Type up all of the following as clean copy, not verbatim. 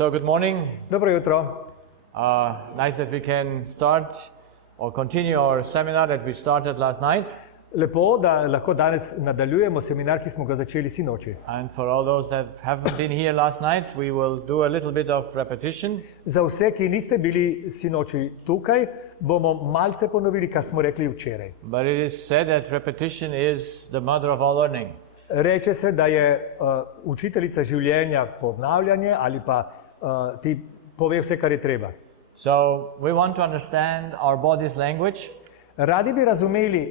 So good morning. Dobro jutro. Nice that we can start or continue our seminar that we started last night. Lepo, da lahko danes nadaljujemo seminar, ki smo ga začeli sinoči. And for all those that haven't been here last night, we will do a little bit of repetition. Za vse, ki niste bili sinoči tukaj, bomo malce ponovili, kar smo rekli včeraj. But it is said that repetition is the mother of all learning. Reče se, da je učiteljica življenja ponavljanje ali pa ti pove vse, kar je treba. So we want to understand our body's language. Radi bi razumeli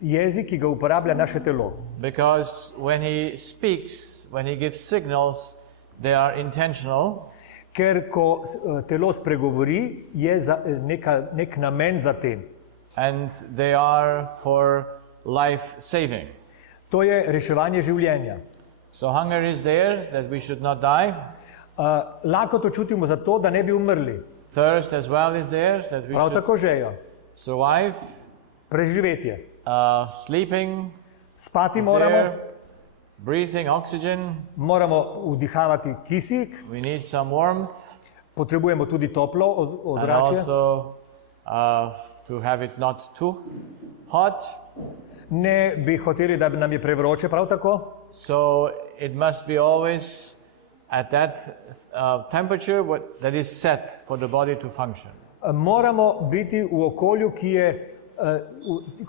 jezik, ki ga uporablja naše telo. Because when he speaks, when he gives signals, they are intentional. Ker ko telo spregovori, je nek namen za tem. And they are for life saving. To je reševanje življenja. So hunger is there, that we should not die. Lakoto čutimo zato, da ne bi umrli. Thirst as well is there, that we Prav should tako žejo. survive. Preživetje. Sleeping Spati is moramo, there. Breathing oxygen. moramo vdihavati kisik, We need some warmth. potrebujemo tudi toplo And ozračje. also to have it not too hot. Ne bi hoteli, da bi nam je prevroče prav tako. So it must be always at that temperature that is set for the body to function. Moramo biti v okolju,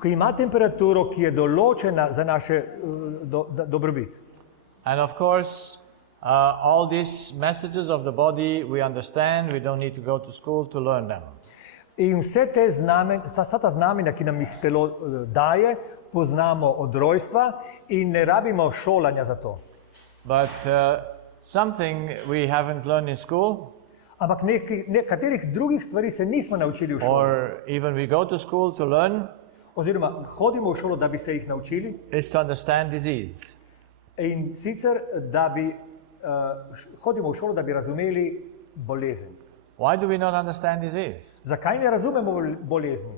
ki ima temperaturo, ki je določena za naše dobrobit. And of course, all these messages of the body we understand, we don't need to go to school to learn them. In vsa ta znamenja, ki nam jih telo daje, poznamo od rojstva in ne rabimo šolanja za to. But something we haven't learned in school, Ampak nekaterih drugih stvari se nismo naučili v šoli. or even we go to school to learn, Oziroma hodimo v šolo, da bi se jih naučili. is to understand disease. In sicer, hodimo v šolo, da bi razumeli bolezen. Why do we not understand disease? Zakaj ne razumemo bolezni?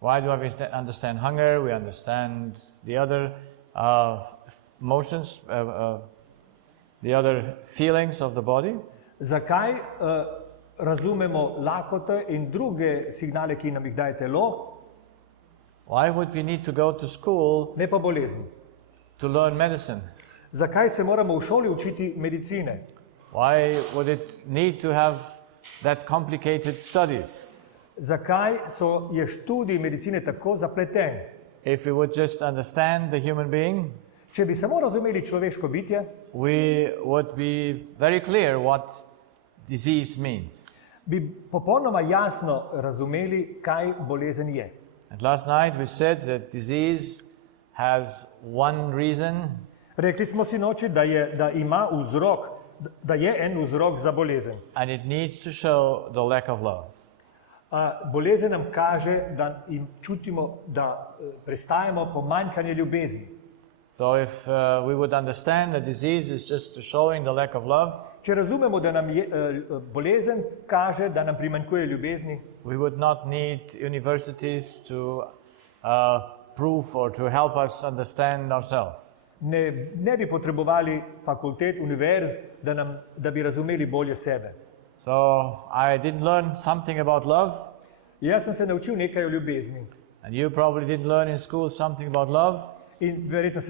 Why do we understand hunger? We understand the other motions, the other feelings of the body. Zakaj razumemo lakote in druge signale, ki nam jih daje telo, Why would we need to go to school ne pa bolezni? to learn medicine? Zakaj se moramo v šoli učiti medicine? Why would it need to have that complicated studies? Zakaj je študij medicine tako zapleten? If we would just understand the human being, Če bi samo razumeli človeško bitje, we would be very clear what disease means. bi popolnoma jasno razumeli, kaj bolezen je. And last night we said that disease has one reason, Rekli smo sinoči, da ima vzrok, da je en vzrok za bolezen. and it needs to show the lack of love. Bolezen nam kaže, da čutimo, da prestajamo pomanjkanje ljubezni. So if we would understand that disease is just showing the lack of love, Če razumemo, da nam bolezen kaže, da nam primanjkuje ljubezni, we would not need universities to prove or to help us understand ourselves. ne bi potrebovali fakultet, univerz, da bi razumeli bolje sebe. So I didn't learn something about love, Jaz sem se naučil nekaj o ljubezni and you probably didn't learn in school something about love in verjetno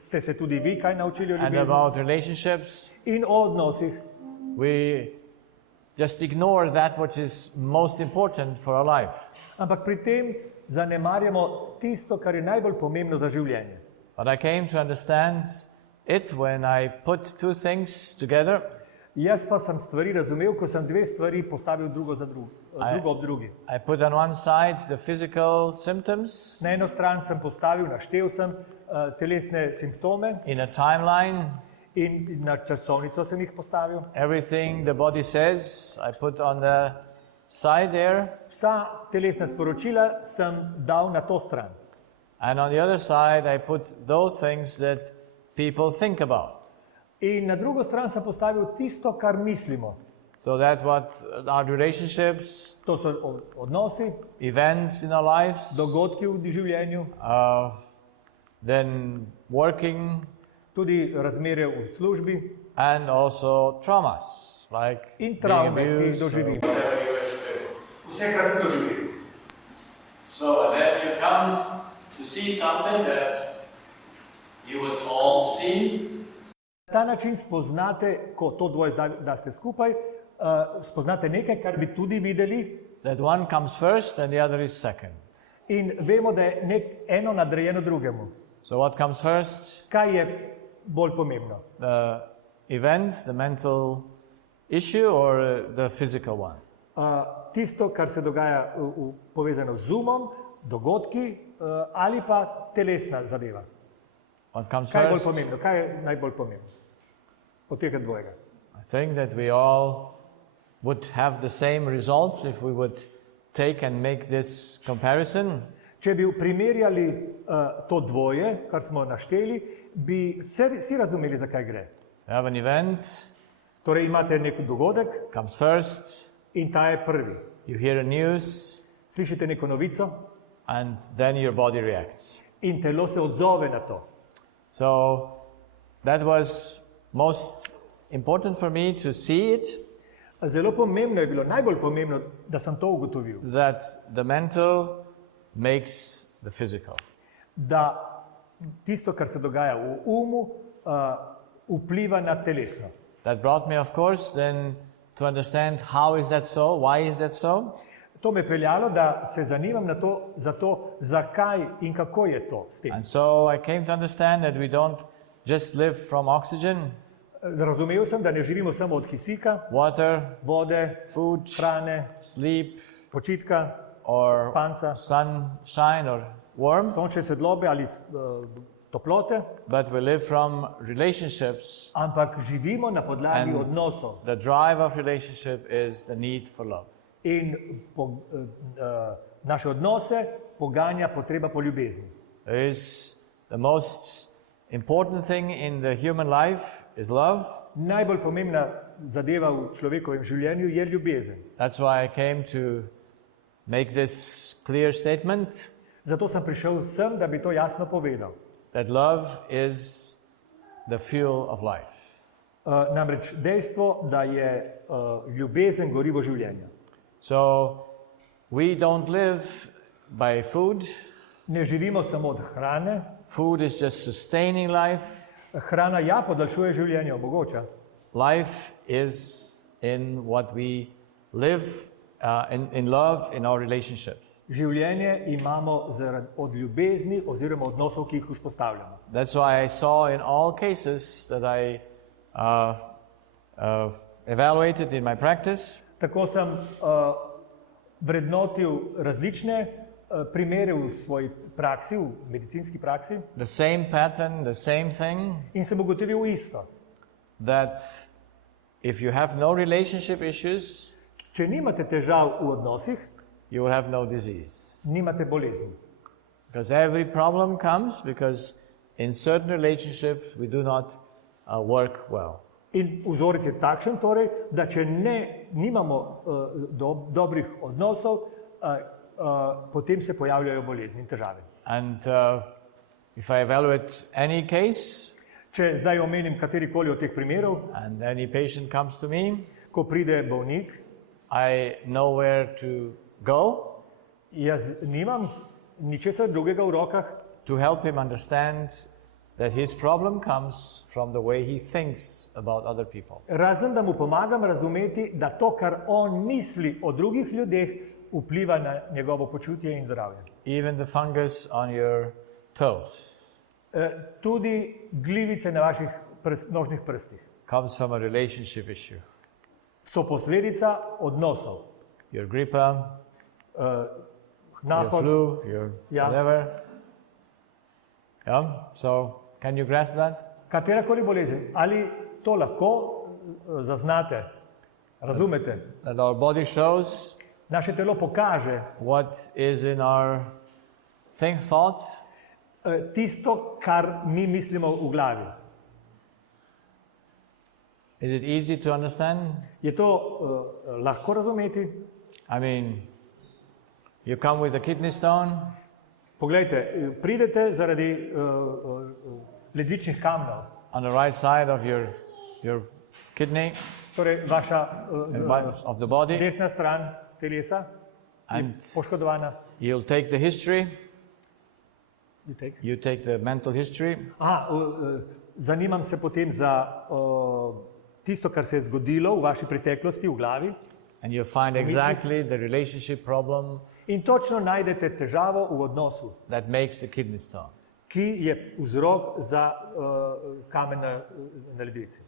ste se tudi vi kaj naučili o and ljubezni about relationships. in o odnosih. We just ignore that which is most important for our life. Ampak pri tem zanemarjamo tisto, kar je najbolj pomembno za življenje. But I came to understand it when I put two things together. Jaz pa sem stvari razumel, ko sem dve stvari postavil drugo ob drugi. I put on one side the physical symptoms Na eno stran sem postavil, naštel sem telesne simptome in a timeline. in na časovnico sem jih postavil. Everything the body says, I put on the side there. Vsa telesna sporočila sem dal na to stran. And on the other side, I put those things that people think about. In na drugo stran sem postavil tisto, kar mislimo. So that what our relationships, To so odnosi, events in our lives, dogodki v življenju, then working, tudi razmere v službi and also traumas like in being travme, ki jih abused. doživimo. Whatever you experience. Vse, kar si doživi. So and then you come to see something that you would all see. Na ta način spoznate, ko to dvoje da ste skupaj, spoznate nekaj, kar bi tudi videli That one comes first and the other is second. in vemo, da je eno nadrejeno drugemu. So what comes first? Kaj je bolj pomembno? The events, the mental issue, or the physical one? Tisto, kar se dogaja povezano z umom, dogodki ali pa telesna zadeva. What comes Kaj je bolj first? pomembno? Kaj je najbolj pomembno od tega dvojega? I think that we all would have the same results if we would take and make this comparison. Če bi primerjali to dvoje, kar smo našteli, bi vsi razumeli, zakaj gre. You have an event, Torej imate nek dogodek comes first, in ta je prvi. you hear a news, Slišite neko novico and then your body reacts. in telo se odzove na to. So that was most important for me to see it, Zelo pomembno je bilo, najbolj pomembno, da sem to ugotovil, that the mental makes the physical. da tisto, kar se dogaja v umu, vpliva na telesno. That brought me, of course, then to understand how is that so, why is that so. To me je peljalo, da se zanimam za to, zakaj in kako je to s tem. And so I came to understand that we don't just live from oxygen, Razumel sem, da ne živimo samo od kisika, water, vode, food, hrane, sleep, počitka, or spanca, sunshine or warmth, sončne svetlobe ali toplote, but we live from relationships. ampak živimo na podlagi And odnosov. the drive of relationship is the need for love. In naše odnose poganja potreba po ljubezni. There is the most important thing in the human life is love. Najbolj pomembna zadeva v človekovem življenju je ljubezen. That's why I came to make this clear statement Zato sem prišel sem, da bi to jasno povedal. that love is the fuel of life. Namreč dejstvo, da je ljubezen gorivo življenja. So we don't live by food. Ne živimo samo od hrane. Food is just sustaining life. Hrana ja podaljšuje življenje, omogoča. Life is in what we live in love, in our relationships. Življenje imamo od ljubezni oziroma odnosov, ki jih vzpostavljamo. That's why I saw in all cases that I evaluated in my practice Tako sem vrednotil različne primere v svoji praksi, v medicinski praksi, the same pattern, the same thing, in sem ugotovil isto. that if you have no relationship issues, Če nimate težav v odnosih, you will have no disease. nimate bolezni. Because every problem comes because in certain relationships we do not work well. In vzorec je takšen, torej, da če nimamo dobrih odnosov, potem se pojavljajo bolezni in težave. And if I evaluate any case Če zdaj omenim katerikoli od teh primerov, and any patient comes to me, ko pride bolnik, I know where to go jaz nimam ničesar drugega v rokah, to help him understand that his problem comes from the way he thinks about other people. razen da mu pomagam razumeti, da to, kar on misli o drugih ljudeh, vpliva na njegovo počutje in zdravje. Even the fungus on your toes Tudi glivice na vaših nožnih prstih comes from a relationship issue. so posledica odnosov. Your gripa, your Nahod, flu, your Yeah. whatever. Yeah. So can you grasp that? katerakoli bolezen. Ali to lahko zaznate, razumete? That our body shows Naše telo pokaže what is in our thoughts, tisto, kar mi mislimo v glavi. is it easy to understand? Je to lahko razumeti? I mean, you come with a kidney stone, Poglejte, pridete zaradi ledvičnih kamnov on the right side of your kidney, torej vaša of the body, desna stran telesa je and poškodovana. you'll take the history, You take? you take the mental history, Aha, zanimam se potem za tisto, kar se je zgodilo v vaši preteklosti v glavi and you'll find exactly the relationship problem in točno najdete težavo v odnosu, that makes the kidney stone. ki je vzrok za kamen na ledvici.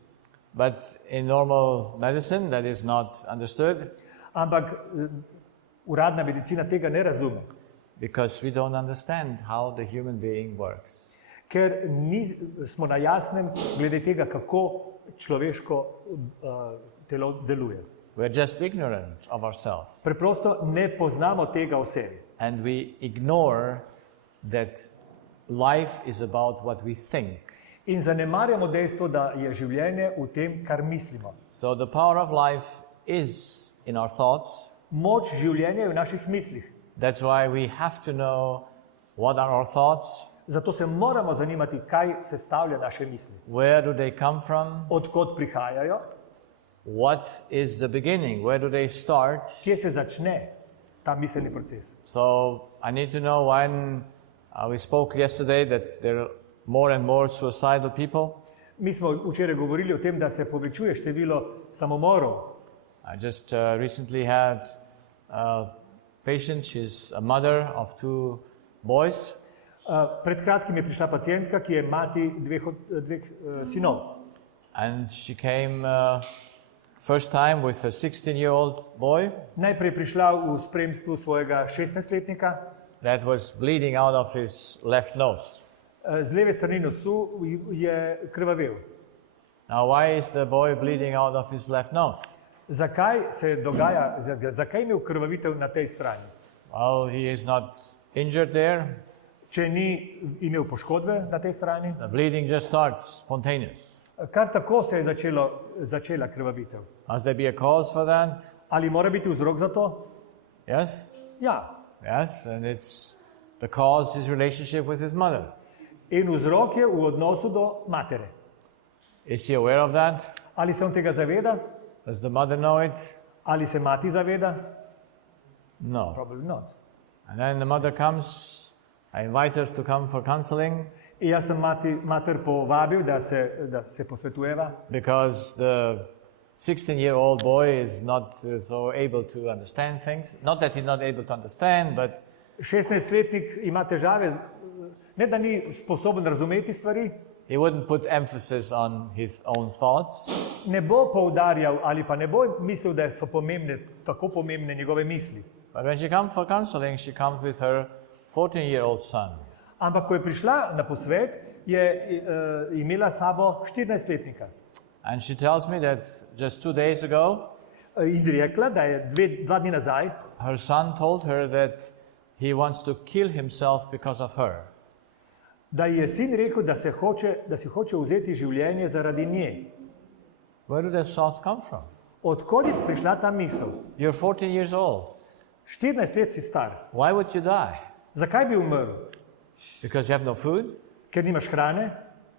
But in normal medicine, that is not understood Ampak uradna medicina tega ne razume, because we don't understand how the human being works. ker smo na jasnem glede tega, kako človeško telo deluje. We're just ignorant of ourselves. Preprosto ne poznamo tega o sebi. And we ignore that life is about what we think. In zanemarjamo dejstvo, da je življenje v tem, kar mislimo. So the power of life is in our thoughts. Moč življenja je v naših mislih. That's why we have to know what are our thoughts, Zato se moramo zanimati, kaj sestavlja naše misli. where do they come from, Odkot prihajajo, what is the beginning, where do they start. kje se začne ta miselni proces. So I need to know when we spoke yesterday that there are more and more suicidal people. Mi smo včeraj govorili o tem, da se povečuje število samomorov. I just recently had a patient, she's a mother of 2 boys, Pred kratkim je prišla pacientka, ki je mati dveh sinov. and she came first time with her 16-year-old boy Najprej je prišla v spremstvu svojega 16-letnika, that was bleeding out of his left nose. z leve strani nosu je krvavel. Now, why is the boy bleeding out of his left nose? Zakaj se dogaja, zakaj je imel krvavitev na tej strani? Well, he is not injured there. Če ni imel poškodbe na tej strani, The bleeding just starts spontaneous. kar tako se je začela krvavitev. Must there be a cause for that? Ali mora biti vzrok za to? Yes, Ja. yes, and it's the cause his relationship with his mother. In vzrok je v odnosu do matere. Is he aware of that? Ali se on tega zaveda? Does the mother know it? Ali se mati zaveda? No. Probably not. And then the mother comes, I invite her to come for counseling In jaz sem mater povabil, da se posvetujeva, because the 16-year-old boy is not so able to understand things. Not that he's not able to understand, but 16-letnik ima težave, ne da ni sposoben razumeti stvari, he wouldn't put emphasis on his own thoughts. ne bo poudarjal ali pa ne bo mislil, da so pomembne, tako pomembne njegove misli. But when she comes for counseling, she comes with her 14-year-old son. Ampak ko je prišla na posvet, je imela s sabo 14-letnika. And she tells me that just 2 days ago, In rekla, da je 2 dni nazaj her son told her that he wants to kill himself because of her. da ji je sin rekel, da si hoče vzeti življenje zaradi nje. Where do those thoughts come from? Odkod je prišla ta misel? You're 14 years old. 14 let si star. Why would you die? Zakaj bi umrl? Because you have no food? Ker nimaš hrane,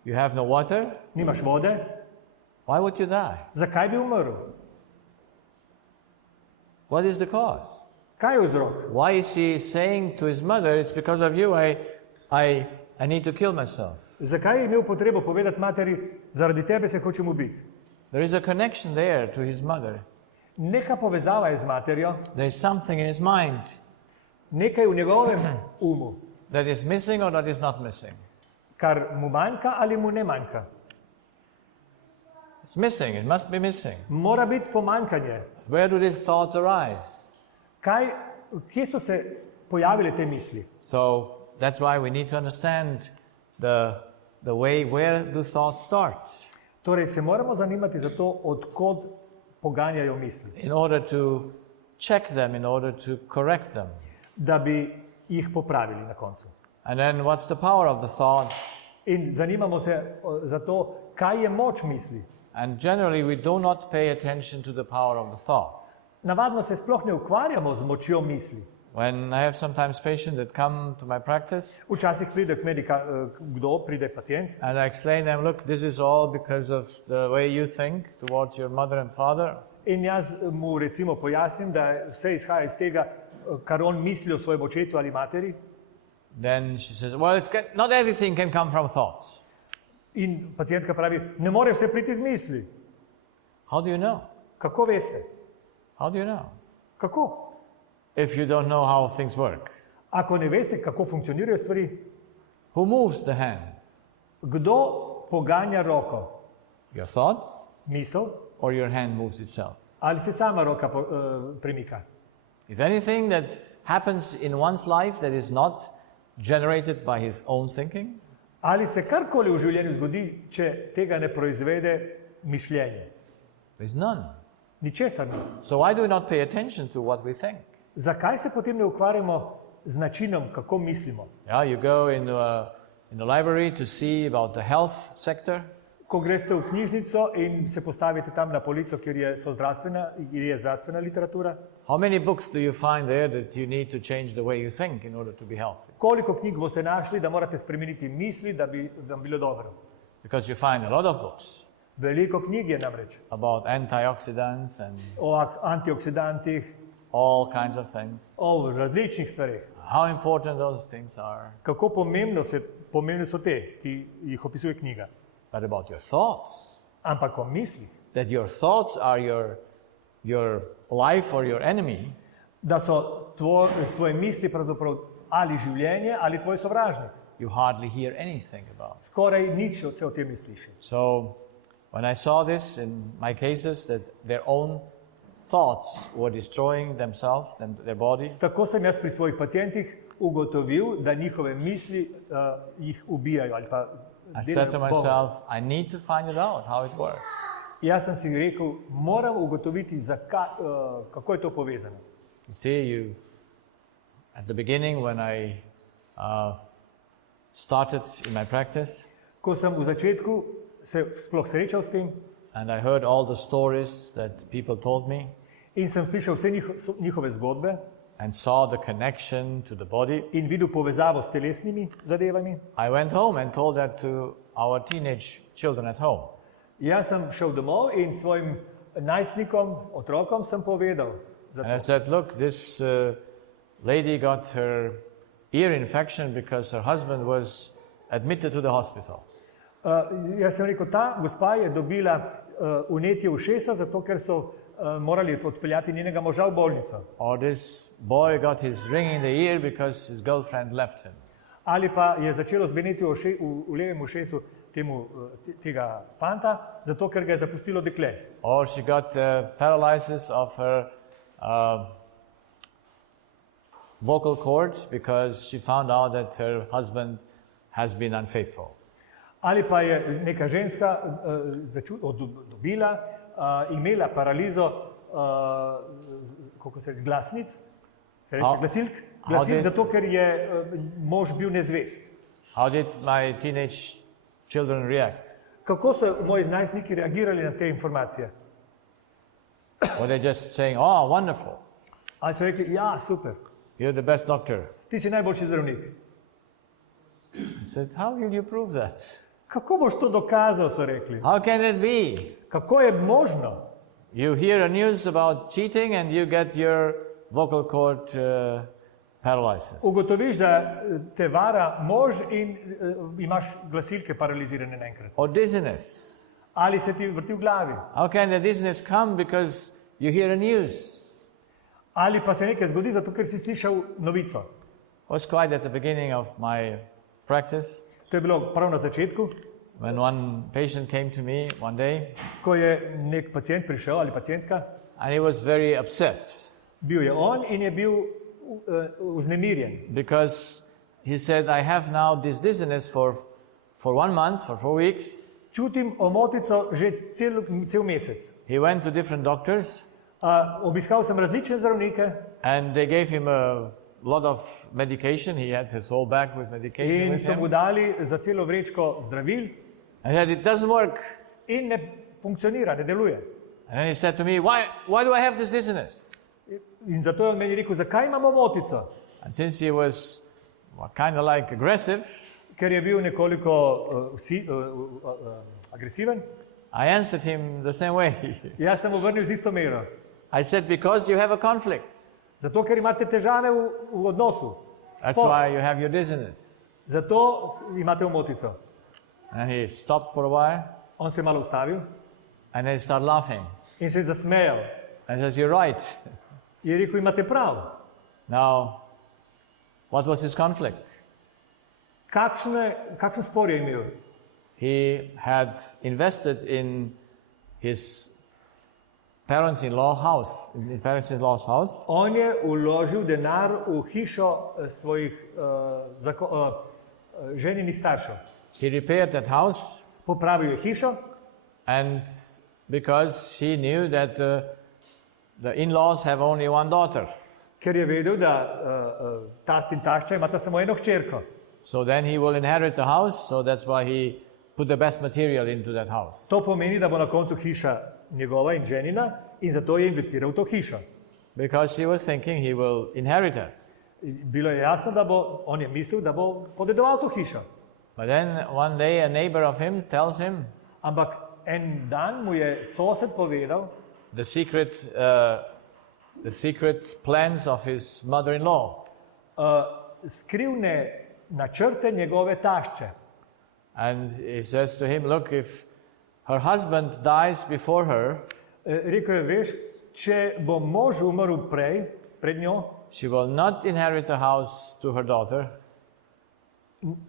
You have no water? nimaš vode. Why would you die? Zakaj bi umrl? What is the cause? Kaj je vzrok? Why is he saying to his mother, it's because of you, I need to kill myself? Zakaj je imel potrebo povedati materi, zaradi tebe se hočem ubiti? There is a connection there to his mother. Neka povezava je z materjo, There is something in his mind nekaj v njegovem umu, that is missing or that is not missing. kar mu manjka ali mu ne manjka. It's missing, it must be missing. Mora biti pomanjkanje. Where do these thoughts arise? Kje so se pojavile te misli? So that's why we need to understand the way where do thoughts start Torej se moramo zanimati za to, odkod poganjajo misli, in order to check them, in order to correct them. da bi jih popravili na koncu. And then what's the power of the thought? In zanimamo se za to, kaj je moč misli. And generally we do not pay attention to the power of the thought. Navadno se sploh ne ukvarjamo z močjo misli. When I have sometimes patients that come to my practice, Včasih pride k meni kdo, pride pacient and I explain them, look, this is all because of the way you think towards your mother and father. in jaz mu recimo pojasnim, da vse izhaja iz tega, kar on misli o svojem očetu ali materi. Then she says, well, not everything can come from thoughts. In pacientka pravi, ne more vse priti iz misli. How do you know? Kako veste? How do you know? Kako? If you don't know how things work. Ako ne veste, kako funkcionirajo stvari, Who moves the hand? kdo poganja roko? Your thought Misel or your hand moves itself? ali se sama roka premika? Is anything that happens in one's life that is not generated by his own thinking? Ali se karkoli v življenju zgodi, če tega ne proizvede mišljenje? There's none. Ničesar ni. So why do we not pay attention to what we think? Zakaj se potem ne ukvarjamo z načinom, kako mislimo? Yeah, you go in the library to see about the health sector. Ko greste v knjižnico in se postavite tam na polico, kjer je zdravstvena literatura, How many books do you find there that you need to change the way you think in order to be healthy? koliko knjig boste našli, da morate spremeniti misli, da bi vam bilo dobro? Because you find a lot of books Veliko knjig je namreč about antioxidants and o antioksidantih, all kinds of things. o različnih stvareh. How important those things are. Kako pomembne so te, ki jih opisuje knjiga. But about your thoughts, Ampak o mislih, that your thoughts are your life or your enemy, da so tvoje misli pravzaprav ali življenje ali tvoj sovražnik. you hardly hear anything about. Skoraj nič o tem ne slišim. So when I saw this in my cases, that their own thoughts were destroying themselves and their body, Tako sem jaz pri svojih pacientih ugotovil, da njihove misli jih ubijajo ali pa I said to delajo bolne. myself, I need to find it out how it works. Jaz sem si rekel, moram ugotoviti, kako je to povezano. You see, at the beginning when I started in my practice, Ko sem v začetku se sploh srečal s tem and I heard all the stories that people told me, in sem slišal vse njihove zgodbe and saw the connection to the body, in videl povezavo s telesnimi zadevami, I went home and told that to our teenage children at home. jaz sem šel domov in svojim najstnikom, otrokom sem povedal. And I said, look, this lady got her ear infection because her husband was admitted to the hospital. Jaz sem rekel, ta gospa je dobila vnetje ušesa, zato ker so morali odpeljati njenega moža v bolnico. Or this boy got his ring in the ear because his girlfriend left him. Ali pa je začelo zveneti v levem ušesu tega fanta, zato ker ga je zapustilo dekle. Or she got paralysis of her vocal cords because she found out that her husband has been unfaithful. Ali pa je neka ženska dobila, imela paralizo kako se reče, glasnic, se reče glasilk, zato ker je mož bil nezvest. How did my teenage children react? Kako so moji najstniki reagirali na te informacije? Were they just saying, oh, wonderful, Ali so rekli, ja, super, you're the best doctor? ti si najboljši zdravnik. I said, how will you prove that? Kako boš to dokazal, so rekli. How can it be? Kako je možno? You hear a news about cheating and you get your vocal cord paralysis. Ugotoviš, da te vara mož in imaš glasilke paralizirane naenkrat. Or dizziness. Ali se ti vrti v glavi. How can the dizziness come because you hear a news? Ali pa se nekaj zgodi, zato ker si slišal novico. It was quite at the beginning of my practice To je bilo prav na začetku, when one patient came to me one day ko je nek pacient prišel ali pacientka, and he was very upset bil je on in je bil vznemirjen. because he said, I have now this dizziness for 1 month, for 4 weeks. Čutim omotico že cel mesec. He went to different doctors Obiskal sem različne zdravnike and they gave him a lot of medication. He had his whole bag with medication in with so mu him. dali za celo vrečko zdravil And he said, it doesn't work. in ne funkcionira, ne deluje. And then he said to me, why do I have this dizziness? In zato je on meni rekel, zakaj imamo motico? And since he was kind of like aggressive, Ker je bil nekoliko agresiven. I answered him the same way. Jaz sem mu vrnil z isto mero. I said, because you have a conflict. Zato, ker imate težave v odnosu. That's Spor. why you have your dizziness. Zato imate motico. And he stopped for a while, On se je malo ustavil and then he started laughing. in se je zasmejal. And he says, you're right. Je rekel, imate prav. Now, what was his conflict? Kakšen spor je imel? He had invested in his parents-in-law house, in his parents-in-law's house, On je vložil denar v hišo svojih ženinih staršev. he repaired that house, Popravil je hišo, and because he knew that the in-laws have only one daughter. ker je vedel, da tast in tašča imata samo eno hčerko. So then he will inherit the house, so that's why he put the best material into that house. To pomeni, da bo na koncu hiša njegova in ženina in zato je investiral v to hišo. Because he was thinking he will inherit it. Bilo je jasno, da on je mislil, da bo podedoval to hišo. But then one day a neighbor of him tells him Ampak en dan mu je sosed povedal the secret plans of his mother-in-law. skrivne načrte njegove tašče. And he says to him, look, if her husband dies before her, Rekel je, veš, če bo mož umrl pred njo, she will not inherit the house to her daughter,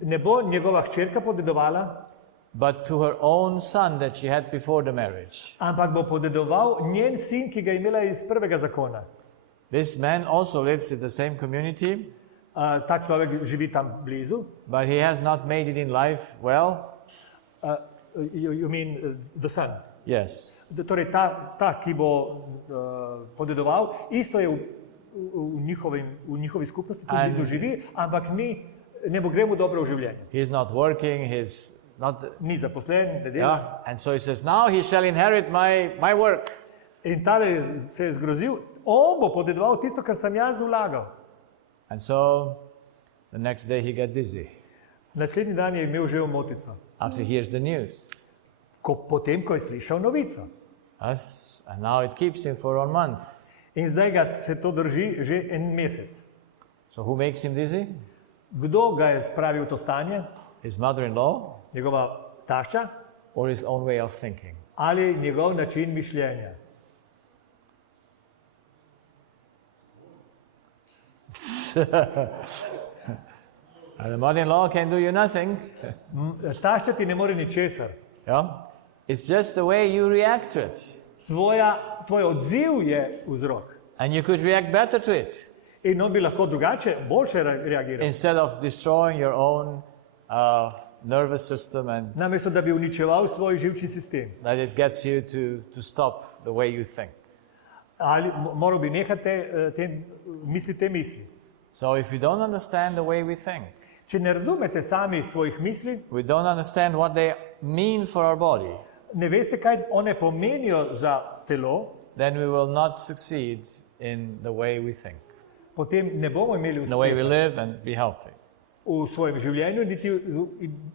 ne bo njegova hčerka podedovala, but to her own son that she had before the marriage. ampak bo podedoval njen sin, ki ga je imela iz prvega zakona. This man also lives in the same community, Ta človek živi tam blizu. but he has not made it in life well. You mean the son? Yes. Torej ta ki bo podedoval, isto je v njihovi skupnosti, tu blizu živi, ampak ne bo gre mu dobro v življenju. He's not working, he's not. Ni zaposlen, ne dela. Yeah. And so he says, now he shall inherit my work. In tale se je zgrozil, on bo podedoval tisto, kar sem jaz vlagal. And so the next day he got dizzy Naslednji dan je imel že omotico. after he hears the news. Potem, ko je slišal novico. Yes. And now it keeps him for 1 month. In zdaj ga se to drži že en mesec. So who makes him dizzy? Kdo ga je spravil v to stanje? His mother-in-law Njegova tašča or his own way of thinking? ali njegov način mišljenja? And the mother-in-law can do you nothing. Tašča ti ne more ničesar. Yeah? It's just the way you react to it. Tvoj odziv je vzrok. And you could react better to it In on bi lahko drugače, boljše reagiral. instead of destroying your own nervous system and Namesto, da bi uničeval svoj živčni sistem. that it gets you to stop the way you think. Ali moral bi nehati te misli. So if we don't understand the way we think, Če ne razumete sami svojih misli, we don't understand what they mean for our body, ne veste, kaj one pomenijo za telo, then we will not succeed in the way we think, potem ne bomo imeli in the way we uspeha live and be healthy. v svojem življenju, niti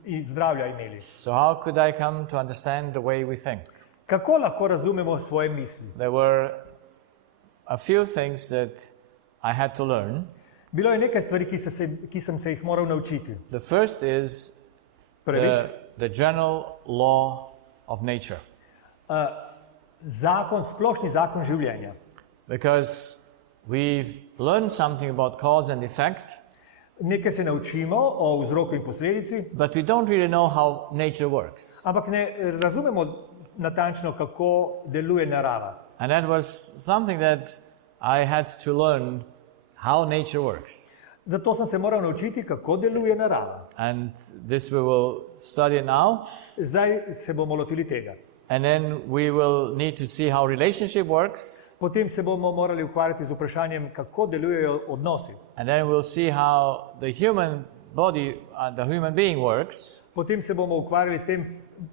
in zdravja imeli. So how could I come to understand the way we think? Kako lahko razumemo svoje misli? There were a few things that I had to learn. Bilo je nekaj stvari, ki sem se jih moral naučiti. The first is Prvič, the general law of nature. splošni zakon življenja. Because we've learned something about cause and effect, Nekaj se naučimo o vzroku in posledici, but we don't really know how nature works. ampak ne razumemo natančno, kako deluje narava. And that was something that I had to learn how nature works. Zato sem se moral naučiti, kako deluje narava. And this we will study now. Zdaj se bomo lotili tega. And then we will need to see how relationship works. Potem se bomo morali ukvarjati z vprašanjem, kako delujejo odnosi. And then we'll see how the human body and the human being works. Potem se bomo ukvarjali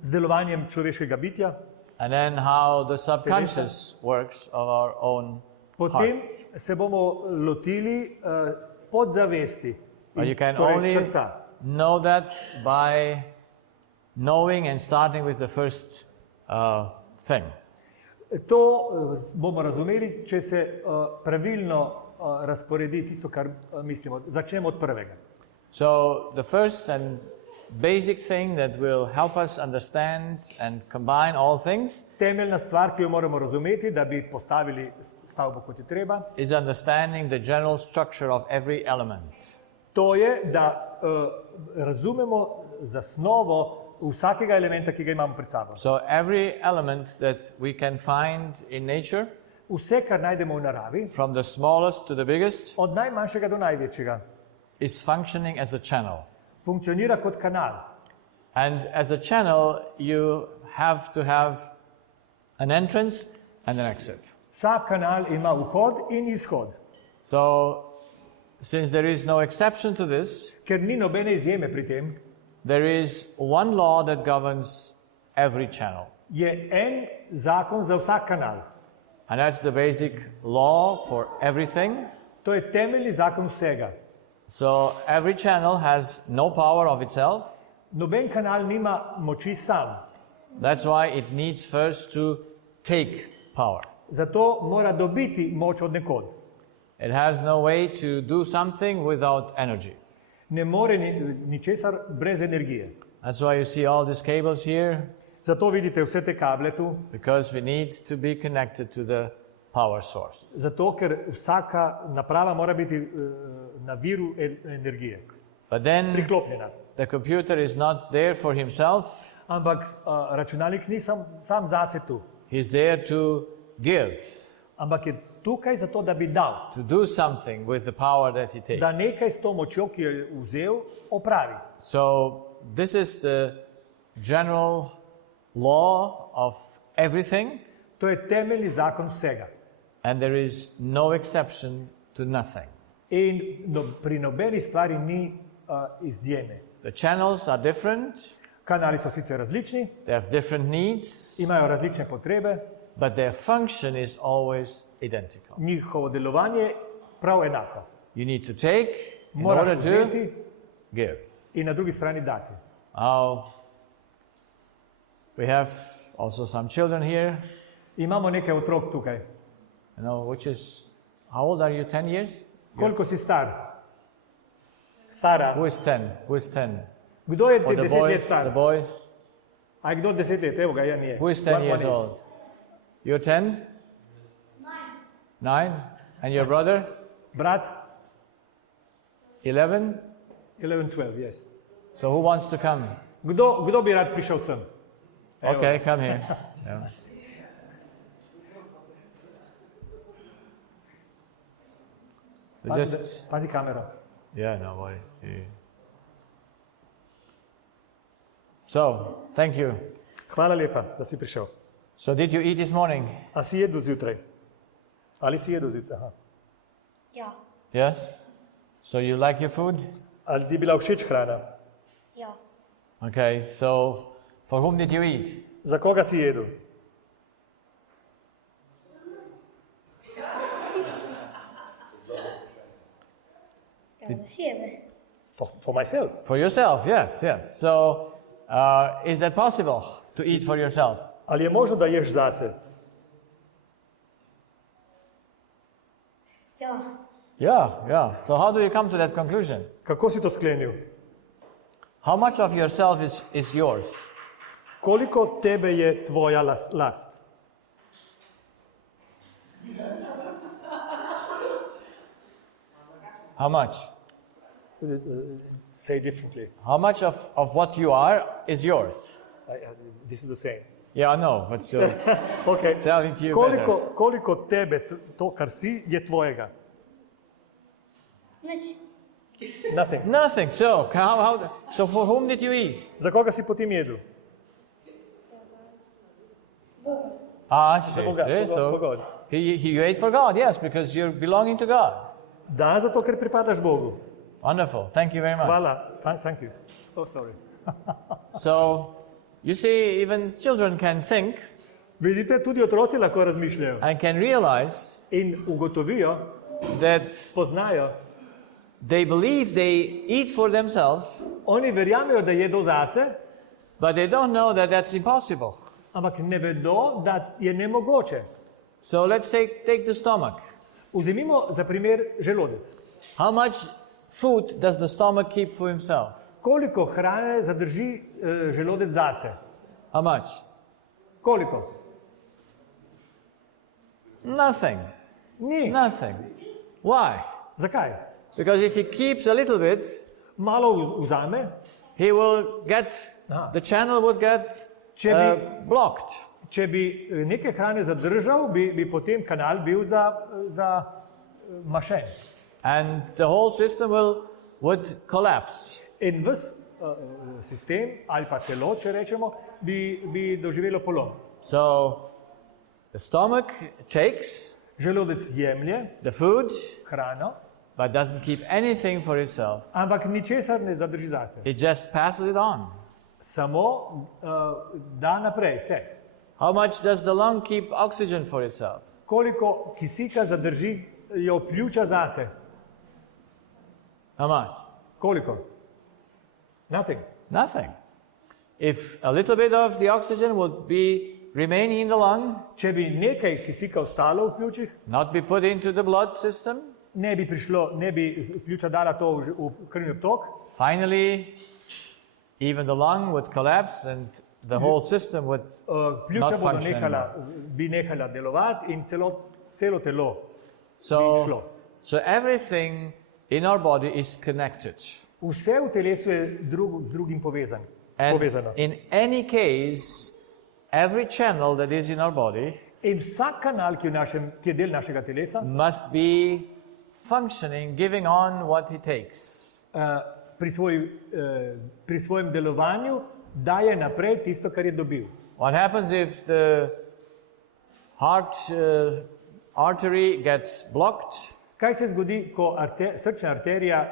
z delovanjem človeškega bitja. And then how the subconscious works of our own Potem hearts. se bomo lotili podzavesti But you in can torej only srca. know that by knowing and starting with the first thing. To bomo razumeli, če se pravilno razporedi tisto, kar mislimo. Začnemo od prvega. So the first and basic thing that will help us understand and combine all things Temeljna stvar, ki jo moramo razumeti, da bi postavili stavbo kot je treba, is understanding the general structure of every element. to je, da razumemo zasnovo vsakega elementa, ki ga imamo pred sabo. So every element that we can find in nature, Vse, kar najdemo v naravi, from the smallest to the biggest, od najmanjšega do največjega, is functioning as a channel. funkcionira kot kanal. And as a channel, you have to have an entrance and an exit. Vsak kanal ima vhod in izhod. So, since there is no exception to this, Ker ni nobene izjeme pri tem, there is one law that governs every channel. je en zakon za vsak kanal. And that's the basic law for everything. To je temeljni zakon vsega. So, every channel has no power of itself. Noben kanal nima moči sam. That's why it needs first to take power. Zato mora dobiti moč od nekod. It has no way to do something without energy. Ne more ničesar brez energije. That's why you see all these cables here, Zato vidite vse te kable tu. because we need to be connected to the power source. Zato, ker vsaka naprava mora biti na viru energije. But then Priklopljena. the computer is not there for himself, Ampak računalnik ni sam zase tu. he's there to give, Ampak je tukaj zato, da bi dal. to do something with the power that he Da takes. nekaj s to močjo, ki jo je vzel, opravi. So, this is the general law of everything, To je temeljni zakon vsega. and there is no exception to nothing. In pri nobeni stvari ni izjeme. The channels are different, Kanali so sicer različni, they have different needs, imajo različne potrebe, but their function is always identical. njihovo delovanje prav enako. You need to take in Moraš order to vzeti give. in na drugi strani dati. Now, we have also some children here, Imamo nekaj otrok tukaj. how old are you, 10 years? Koliko si star? Stara. Who is 10? Who is 10? Kdo je Or the 10 let boys? The star? boys? A je kdo 10 let? Evo ga, Jan je. Who is 10 One years is. old? You're 10? 9? And your brother? Brat? 11? 11, 12, yes. So who wants to come? Kdo bi rad prišel sem? Evo. Okay, come here. Yeah. So just, Pazi kamero. yeah, no worries. So, thank you. Hvala lepa, da si prišel. So, did you eat this morning? A si jedel zjutraj? Ali si jedel zjutraj? Aha. Ja, Yes? So, you like your food? Ali ti je bila všeč hrana? ja, Okay, so for whom did you eat? Za koga si jedel? ja, za sebe. For myself. For yourself, yes, yes. So, is that possible to eat for yourself? Ali je možno, da ješ zase? Ja, Yeah. So, how do you come to that conclusion? Kako si to sklenil? How much of yourself is yours? Koliko tebe je tvoja last? How much? Say differently. How much of what you are is yours? This is the same. Yeah, I know, but Okay. telling to you better. Koliko tebe, to kar si, je tvojega? nič. Nothing. Nothing. So, so for whom did you eat? Za koga si potem jedel? Ah, I see. Boga, see, so for God. you ate for God, yes, because you're belonging to God. Da, zato ker pripadaš Bogu. Wonderful. Thank you very much. Hvala. Thank you. Oh, sorry. So, you see, even children can think Vidite, tudi otroci lahko razmišljajo and can realize in ugotovijo, that spoznajo. they believe they eat for themselves, Oni verjamejo, da jedo zase, but they don't know that that's impossible. ampak ne vedo, da je nemogoče. So let's take the stomach. Vzemimo za primer želodec. How much food does the stomach keep for himself? Koliko hrane zadrži želodec zase? How much? Koliko? Nothing. Ni. Nothing. Why? Zakaj? Because if he keeps a little bit, Malo vzame, he will get, Aha. the channel would get Če blocked. če bi nekaj hrane zadržal, bi potem kanal bil za mašen. And the whole system would collapse. In ves sistem ali pa telo, če rečemo, bi doživelo polom. So the stomach takes Želodec jemlje the food, hrano, but doesn't keep anything for itself. ampak ničesar ne zadrži zase. It just passes it on. Samo da naprej vse. How much does the lung keep oxygen for itself? Koliko kisika zadrži jo pljuča zase? How much? Koliko? Nothing. Nothing. If a little bit of the oxygen would be remaining in the lung, Če bi nekaj kisika ostalo v pljučih, not be put into the blood system, ne bi pljuča dala to v krvni obtok, finally, even the lung would collapse and the whole system would pljuča not bodo function anymore. bi nehala delovati in celo telo. So, šlo. so everything in our body is connected. Vse v telesu je z drugim povezano. And in any case, every channel that is in our body In vsak kanal, ki je del našega telesa, must be functioning, giving on what he takes. pri svojem delovanju daje naprej tisto, kar je dobil. What happens if the heart artery gets blocked? Kaj se zgodi, ko srčna arterija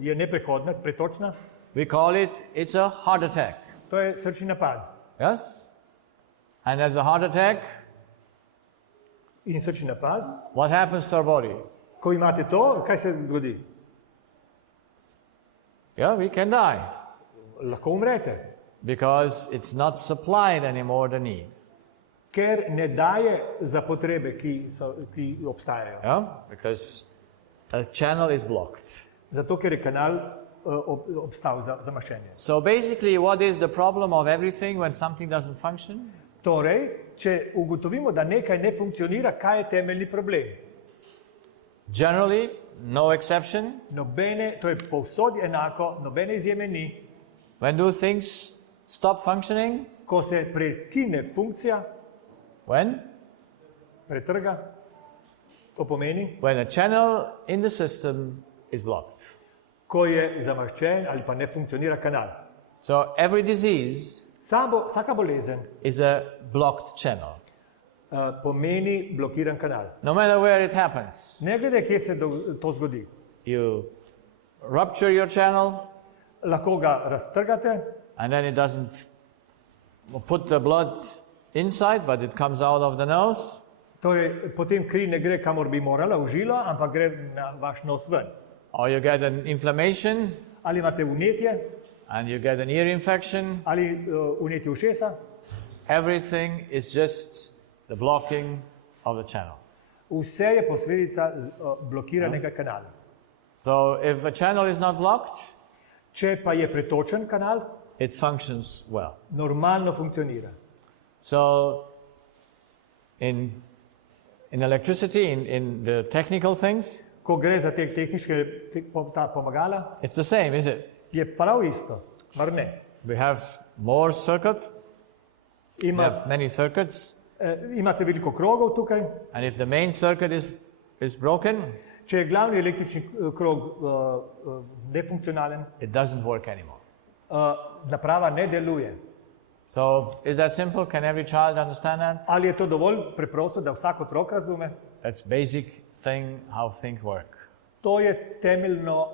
je neprehodna, pretočna? We call it's a heart attack. To je srčni napad. Yes? And as a heart attack, In srčni napad, what happens to our body? ko imate to, kaj se zgodi? Yeah, we can die Lahko umrete, because it's not supplied anymore the need. ker ne daje za potrebe, ki obstajajo. Yeah? Because a channel is blocked. Zato, ker je kanal obstal za mašenje. So basically, what is the problem of everything when something doesn't function? Torej, če ugotovimo, da nekaj ne funkcionira, kaj je temeljni problem? Generally, no exception. To je povsod enako, nobene izjeme ni. When do things stop functioning? Ko se prekine funkcija, When? pretrga, to pomeni, When a channel in the system is blocked. ko je zamaščen ali pa ne funkcionira kanal. So every disease Vsaka bolezen is a blocked channel. pomeni blokiran kanal. No matter where it happens. Ne glede, kje se to zgodi. You rupture your channel Lahko ga raztrgate, and then it doesn't put the blood inside, but it comes out of the nose. torej potem kri ne gre, kamor bi morala, v žilo, ampak gre na vaš nos ven. Or you get an inflammation Ali imate vnetje, and you get an ear infection. ali vnetje ušesa. Everything is just the blocking of the channel. Vse je posledica blokiranega kanala. So if a channel is not blocked, Če pa je pretočen kanal, it functions well. normalno funkcionira. So in electricity, in the technical things, Ko gre za te tehničke ta pomagala, it's the same, is it? je prav isto, mar ne. We have more circuit, we have many circuits, Imate veliko krogov tukaj. and if the main circuit is broken, Če je glavni električni krog nefunkcionalen, it doesn't work anymore. naprava ne deluje. So is that simple? Can every child understand that? Ali je to dovolj preprosto, da vsak otrok razume? That's basic thing how things work. To je temeljno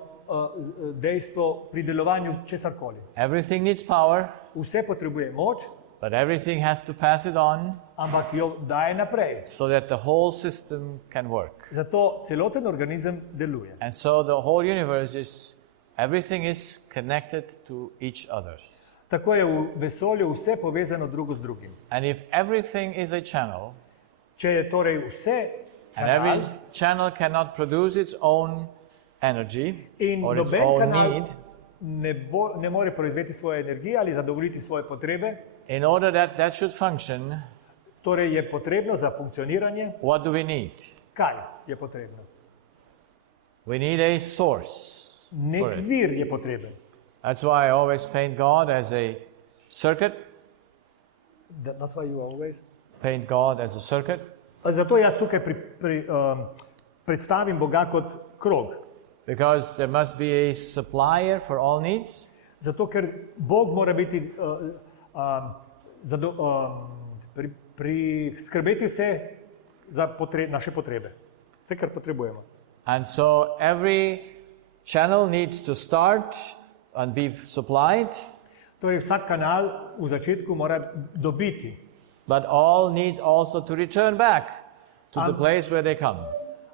dejstvo pri delovanju česarkoli. Everything needs power, Vse potrebuje moč, but everything has to pass it on ampak jo daje naprej. so that the whole system can work. Zato celoten organizem deluje. And so the whole universe everything is connected to each other. Tako je v vesolju vse povezano drugo z drugim. And if everything is a channel, Če je torej vse and every kanal channel cannot produce its own energy in or its noben own kanal need, ne more proizvesti svoje energije ali zadovoljiti svoje potrebe, in order that that should function, torej je potrebno za funkcioniranje, what do we need? kaj je potrebno? We need a source. Nek vir je potreben. That's why I always paint God as a circuit, That's why you always... paint God as a circuit, Zato jaz tukaj predstavim Boga kot krog. because there must be a supplier for all needs, Zato, ker Bog mora biti skrbeti vse za naše potrebe. Vse, kar potrebujemo. and so every channel needs to start and be supplied, Torej, vsak kanal v začetku mora dobiti. but all need also to return back to the place where they come.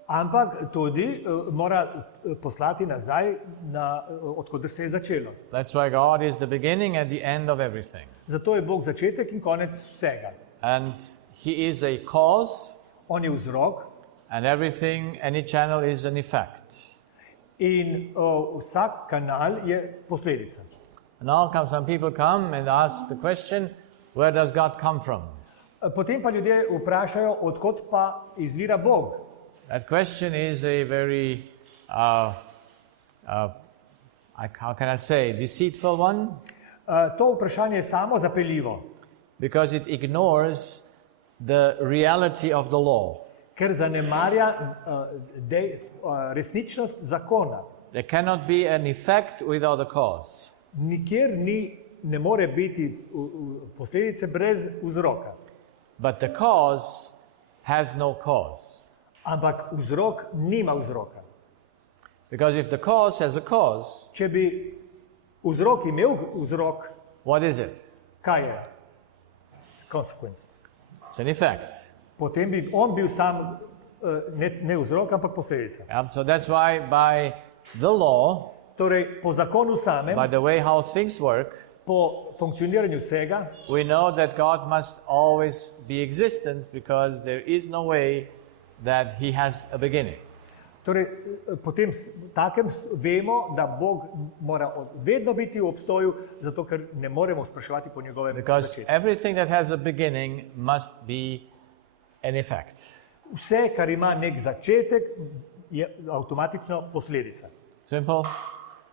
Ampak tudi mora poslati nazaj, odkud se je začelo. That's why God is the beginning and the end of everything. Zato je Bog začetek in konec vsega. And He is a cause, On je vzrok and everything, any channel is an effect. in vsak kanal je posledica. And now some people come and ask the question, where does God come from? Potem pa ljudje vprašajo, odkot pa izvira Bog. That question is a very, how can I say, deceitful one, To vprašanje je samo zapeljivo, because it ignores the reality of the law. ker zanemarja resničnost zakona. There cannot be an effect without a cause. Nikjer ne more biti posledice brez vzroka. But the cause has no cause. Ampak vzrok nima vzroka. Because if the cause has a cause, Če bi vzrok imel vzrok, what is it? kaj je? Consequence. It's an effect. Potem bi on bil sam ne vzrok, ampak posledica. So that's why by the law, Torej, po zakonu samem, by the way how things work, po funkcioniranju vsega, we know that God must always be existent because there is no way that He has a beginning. torej, potem takem vemo, da Bog mora vedno biti v obstoju, zato ker ne moremo spraševati po njegovem Because začetku. everything that has a beginning must be an effect. Vse, kar ima nek začetek, je avtomatično posledica. Simple?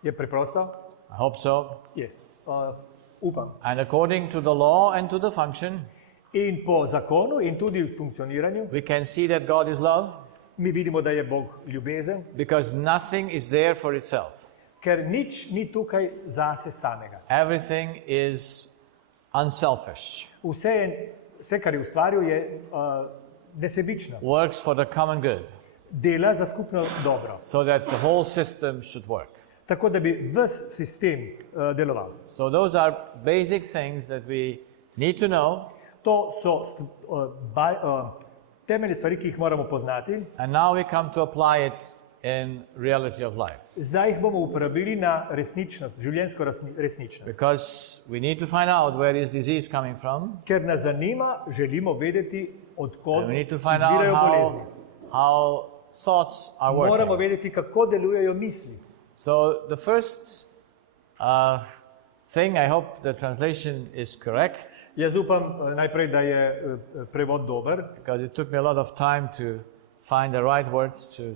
Je preprosto? I hope so. Yes. Upam. And according to the law and to the function, In po zakonu in tudi v funkcioniranju we can see that God is love mi vidimo, da je Bog ljubezen, because nothing is there for itself. ker nič ni tukaj zase samega. Everything is unselfish, Vse, kar je ustvaril, je nesebično. works for the common good, Dela za skupno dobro, so that the whole system should work. tako da bi ves sistem deloval. So those are basic things that we need to know. To so temeljne stvari, ki jih moramo poznati. And now we come to apply it in reality of life. Zdaj jih bomo uporabili na resničnost, življenjsko resničnost. Because we need to find out where is disease coming from. Ker nas zanima, želimo vedeti, odkot And we need to find out izvirajo bolezni. how thoughts are Moramo working. vedeti, kako delujejo misli. So the first thing, I hope the translation is correct, Jaz upam najprej, da je prevod dober, because it took me a lot of time to find the right words to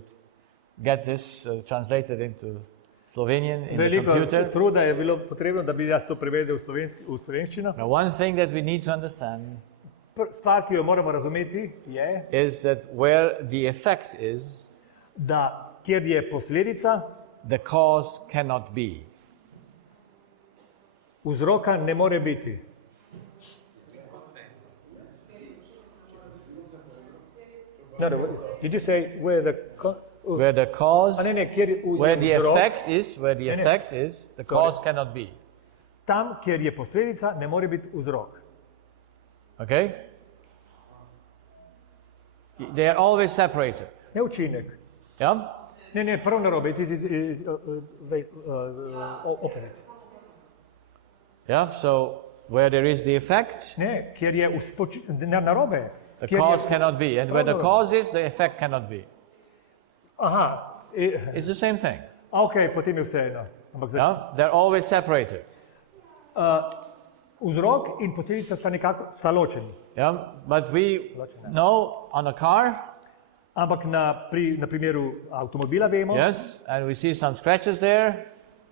get this translated into Slovenian in the veliko computer. truda je bilo potrebno, da bi jaz to prevedel v slovenščino. Now, one thing that we need to understand Stvar, ki jo moramo razumeti, je, is that where the effect is, da kjer je posledica, the cause cannot be. vzroka ne more biti. No, did you say where the Where the cause, kjer je where the vzrok, effect is, where the effect is, the cause cannot be. tam, kjer je posledica, ne more biti vzrok. Okay? They are always separated. Ne učinek. Yeah? Ne, prav narobe. It is opposite. Yeah? So where there is the effect, Ne, kjer je narobe. the Kjer cause je, cannot be. And where the cause is, the effect cannot be. aha, It's the same thing. ok, potem je vseeno. Ampak Yeah? They're always separated. vzrok in posledica sta ločeni. Yeah? But we know on a car, Ampak na primeru avtomobila vemo, yes, and we see some scratches there,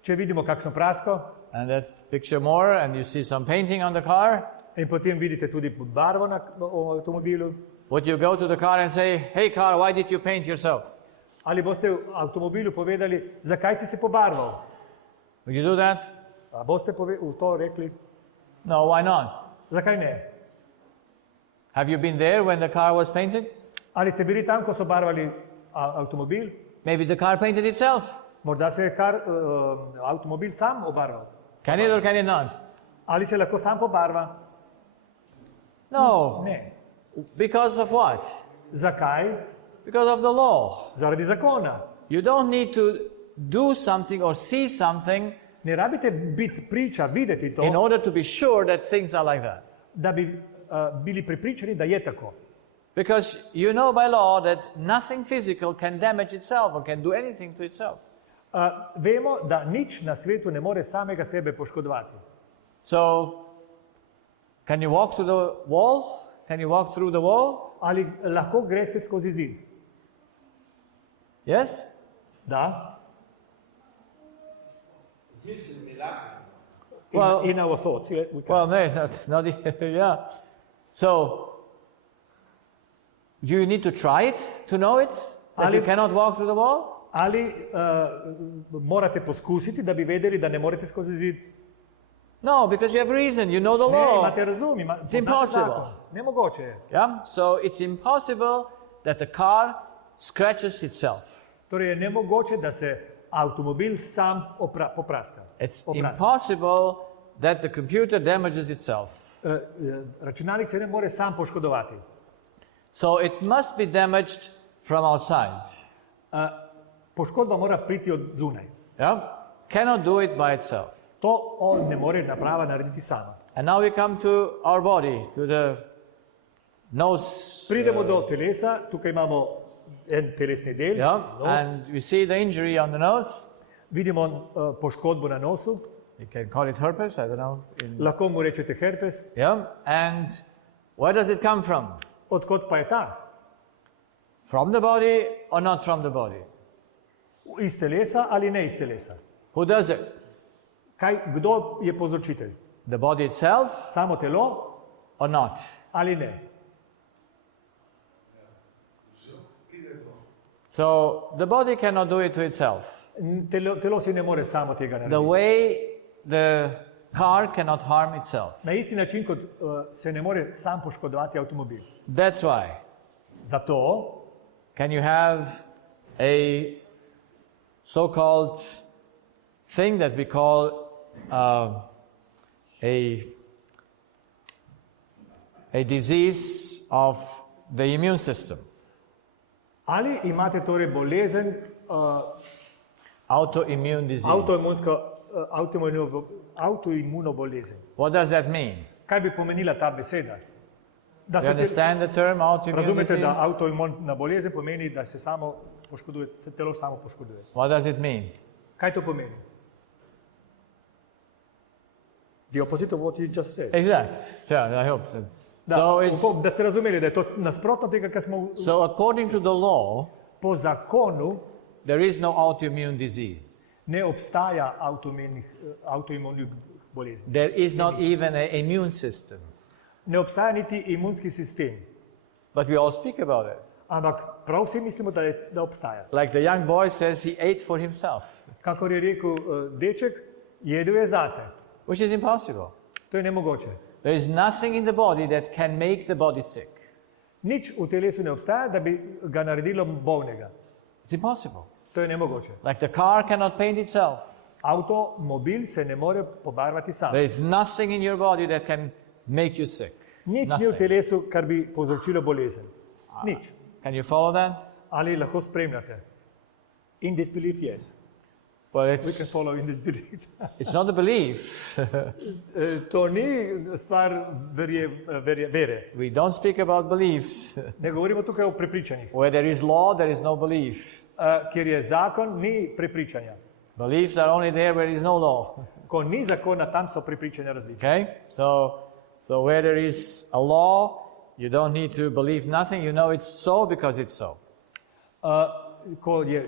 če vidimo kakšno prasko and that picture more, and you see some painting on the car. in potem vidite tudi barvo na avtomobilu, Would you go to the car and say, hey car, why did you paint yourself? ali boste v avtomobilu povedali, zakaj si se pobarval? Would you do that? A boste v to rekli, No, why not? zakaj ne? Have you been there when the car was painted? Ali ste bili tam, ko so barvali avtomobil? Maybe the car painted itself. Morda se je avtomobil sam obarval. Can it or can it not? Ali se lahko sam pobarva? No. Ne. Because of what? Zakaj? Because of the law. Zaradi zakona. You don't need to do something or see something Ne rabite biti priča, videti to, in order to be sure that things are like that. da bi bili prepričani, da je tako. Because you know by law that nothing physical can damage itself or can do anything to itself. Vemo, da nič na svetu ne more samega sebe poškodovati. So, can you walk through the wall? Can you walk through the wall? Ali lahko greste skozi zid? Yes? Da. Well, In our thoughts. We can. well, no, not yeah. So, you need to try it to know it that you Ali- cannot walk through the wall. Ali morate poskusiti, da bi vedeli, da ne morete skozi zid? No, because you have reason. You know the Ne, law. imate razum, It's impossible. Nemogoče je. Yeah. So it's impossible that the car scratches itself. Torej je nemogoče, da se avtomobil sam popraska. It's Opraska. impossible that the computer damages itself. Računalnik se ne more sam poškodovati. So it must be damaged from outside. Poškodba mora priti od zunaj. Yeah? Cannot do it by itself. To on ne more naprava narediti sama. And now we come to our body, to the nose. Pridemo do telesa, tukaj imamo en telesni del, Yeah, nos. and we see the injury on the nose. Vidimo poškodbo na nosu, You can call it herpes, I don't know. lahko mu rečete herpes. Yeah, and where does it come from? Odkot pa je ta? From the body or not from the body? Iz telesa ali ne iz telesa? Who does it? Kdo je povzročitelj? The body itself Samo telo or not? ali ne? So the body cannot do it to itself. Telo si ne more samo tega The narediti. way the car cannot harm itself. Na isti način, kot se ne more sam poškodovati avtomobil. That's why. Zato Can you have a so-called thing that we call a disease of the immune system, ali imate torej bolezen, autoimmune disease? avtoimuno bolezen. What does that mean? Kaj bi pomenila ta beseda? Da You understand the term autoimmune razumete, da disease? avtoimunna bolezen pomeni, da se samo poškoduje, se telo samo poškoduje. What does it mean? Kaj to pomeni? The opposite of what you just said. Exact. Yeah, I hope so. Da, So it's da ste razumeli, da je to nasprotno tega, kar smo so according to the law, po zakonu there is no autoimmune disease. ne obstaja avtoimunnih bolezni. There is not even an immune system. Ne obstaja niti imunski sistem. But we all speak about it. Ampak prav vsi mislimo, da obstaja. Like the young boy says, he ate for himself, Kakor je rekel deček, jedel je zase. which is impossible. To je nemogoče. There is nothing in the body that can make the body sick. Nič v telesu ne obstaja, da bi ga naredilo bolnega. It's impossible. To je nemogoče. Like the car cannot paint itself. Avtomobil se ne more pobarvati sam. There is nothing in your body that can make you sick. Nič ni v Nothing. telesu, kar bi povzročilo bolezen. Nič. Can you follow that? Ali lahko spremljate? In disbelief, yes. Well, We can it's follow in disbelief. it's not a belief. To ni stvar vere. We don't speak about beliefs. Ne govorimo tukaj o prepričanjih. Where there is law, there is no belief. Kjer je zakon, ni prepričanja. Beliefs are only there where there is no law. Ko ni zakona, tam so prepričanja različne. Okay? So where there is a law, you don't need to believe nothing. You know it's so because it's so. Ko je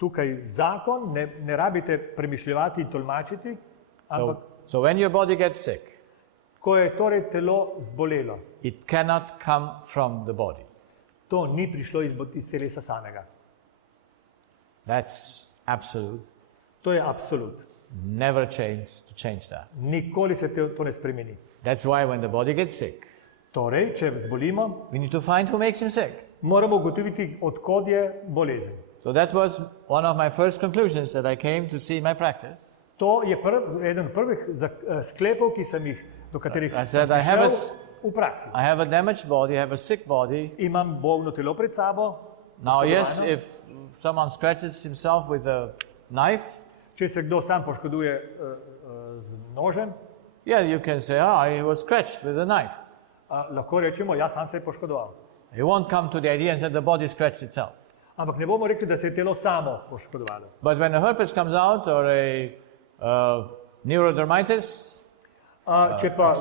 tukaj zakon, ne rabite premišljevati in tolmačiti, ampak So when your body gets sick, ko je torej telo zbolelo, it cannot come from the body. to ni prišlo iz telesa samega. That's absolute. To je absolut. Never change that. Nikoli se to ne spremeni. That's why when the body gets sick, Torej, če zbolimo, we need to find who makes him sick. moramo ugotoviti, odkot je bolezen. So that was one of my first conclusions that I came to see in my practice. To je eden od prvih sklepov, do katerih I said, sem I have prišel v praksi. I have a damaged body, I have a sick body. Imam bolno telo pred sabo. Now, yes, poškodovano. if someone scratches himself with a knife, Če se kdo sam poškoduje z nožem, yeah, you can say, he was scratched with a knife. lahko rečemo, ja, sam se je poškodoval. You won't come to the idea and say the body scratched itself. Ampak ne bomo rekli, da se je telo samo poškodovalo. But when a herpes comes out or a neurodermitis, Če pa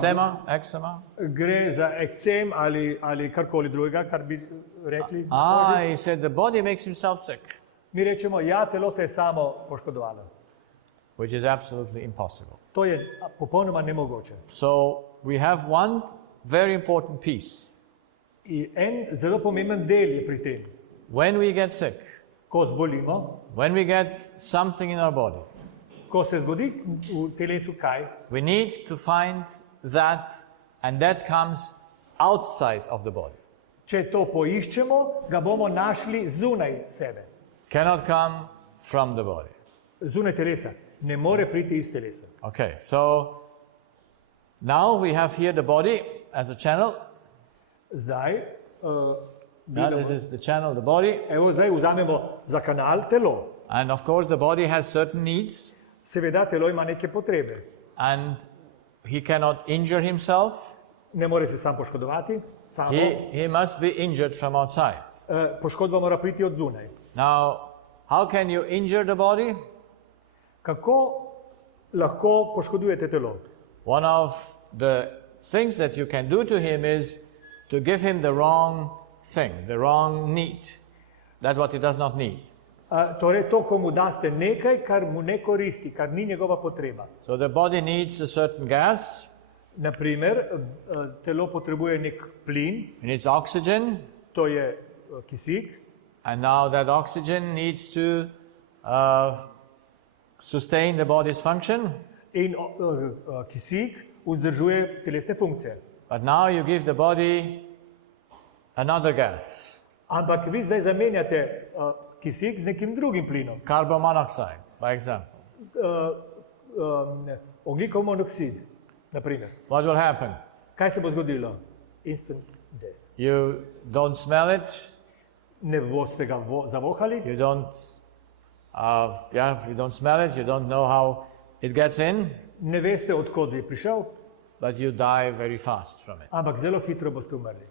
eczema, gre za ekcem ali karkoli drugega, kar bi rekli, he said the body makes himself sick, mi rečemo, ja, telo se je samo poškodovalo. which is absolutely impossible. To je popolnoma nemogoče. So we have one very important piece. In en zelo pomemben del je pri tem, When we get sick, ko zbolimo, when we get something in our body, ko se zgodi v telesu kaj, we need to find that, and that comes outside of the body. če to poiščemo, ga bomo našli zunaj sebe, Cannot come from the body. zunaj telesa. Ne more priti iz telesa. Okay, so now we have here the body as a channel. Zdaj, Now this is the channel, the body. evo, zdaj vzamemo za kanal telo. And of course, the body has certain needs, Seveda, telo ima neke potrebe. and he cannot injure himself. Ne more se sam poškodovati, samo. He must be injured from outside. Poškodba mora priti od zunaj. Now, how can you injure the body? Kako lahko poškodujete telo? One of the things that you can do to him is to give him the wrong thing, the wrong need. That's what he does not need. Torej, to, ko mu daste nekaj, kar mu ne koristi, kar ni njegova potreba. So the body needs a certain gas, Naprimer, telo potrebuje nek plin, it needs oxygen, to je kisik, and now that oxygen needs to sustain the body's function. in kisik vzdržuje telesne funkcije. But now you give the body another gas, Ampak vi zdaj zamenjate kisik z nekim drugim plinom, carbon monoxide, by example. ogljikov monoksid, naprimer. What will happen? Kaj se bo zgodilo? Instant death. You don't smell it, Ne boste ga zavohali, you don't smell it, you don't know how it gets in, ne veste, odkot je prišel, but you die very fast from it. ampak zelo hitro boste umrli.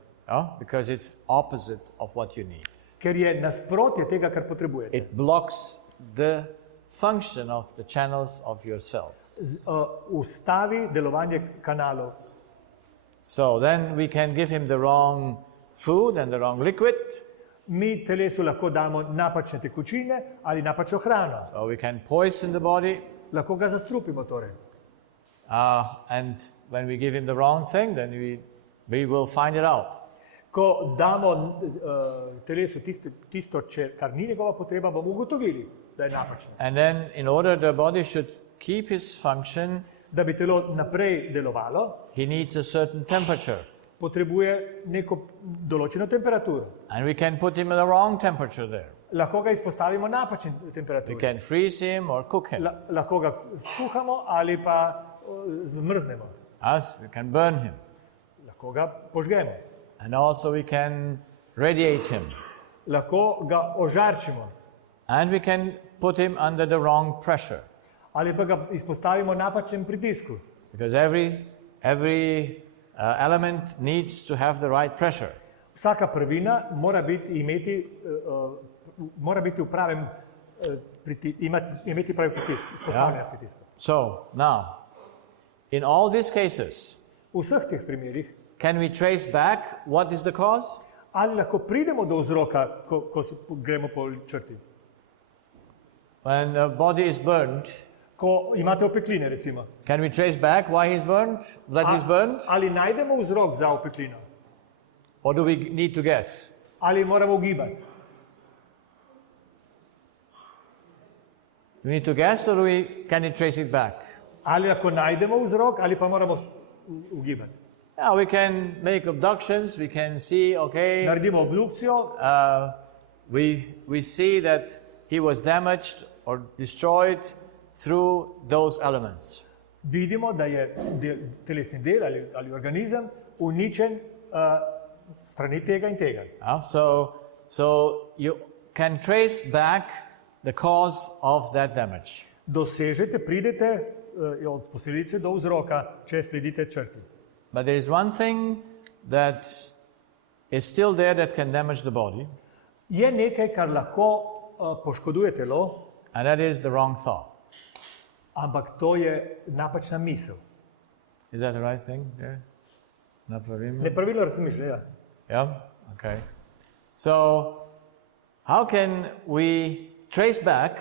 Because it's opposite of what you need. Ker je nasprotje tega, kar potrebujete. It blocks the function of the channels of your cells. Ustavi delovanje kanalov. So then we can give him the wrong food and the wrong liquid, Mi telesu lahko damo napačne tekočine ali napačno hrano. so we can poison the body. Lahko ga zastrupimo torej. And when we give him the wrong thing, then we will find it out. Ko damo telesu tisto, kar ni njegova potreba, bomo ugotovili, da je napačno. And then in order the body should keep his function, Da bi telo naprej delovalo, he needs a certain temperature. potrebuje neko določeno temperaturo. And we can put him at the wrong temperature there. Lahko ga izpostavimo napačni We temperaturi. can freeze him or cook him. Lahko ga skuhamo ali pa zmrznemo. We can burn him. Lahko ga požgemo, and also we can radiate him, lahko ga ožarčimo and we can put him under the wrong pressure, ali pa ga izpostavimo napačnem pritisku. because every element needs to have the right pressure. Vsaka prvina mora biti v pravem, imeti pravi pritisk, izpostavljanje pritiska. So now, in all these cases, V vseh teh primerih, can we trace back what is the cause? ali lahko pridemo do vzroka, ko gremo po črti. When the body is burned, Ko imate opekline, recimo. can we trace back why he's burned, that he's burned? Ali najdemo vzrok za opeklino? Or do we need to guess? Ali moramo ugibati? Do we need to guess, or can we trace it back? Ali lahko najdemo vzrok, ali pa moramo ugibati? Yeah, we can make abductions, we can see, okay, Naredimo obdukcijo, we see that he was damaged or destroyed through those elements. vidimo, da je telesni del ali organizem uničen strani tega in tega. So you can trace back the cause of that damage. Dosežete, pridete od posledice do vzroka, če sledite črti. But there is one thing that is still there that can damage the body, Je nekaj, kar lahko poškoduje telo, and that is the wrong thought. ampak to je napačna misel. Is that the right thing? Yeah? Nepravilno razmišljanje. Yeah? Okay. So, how can we trace back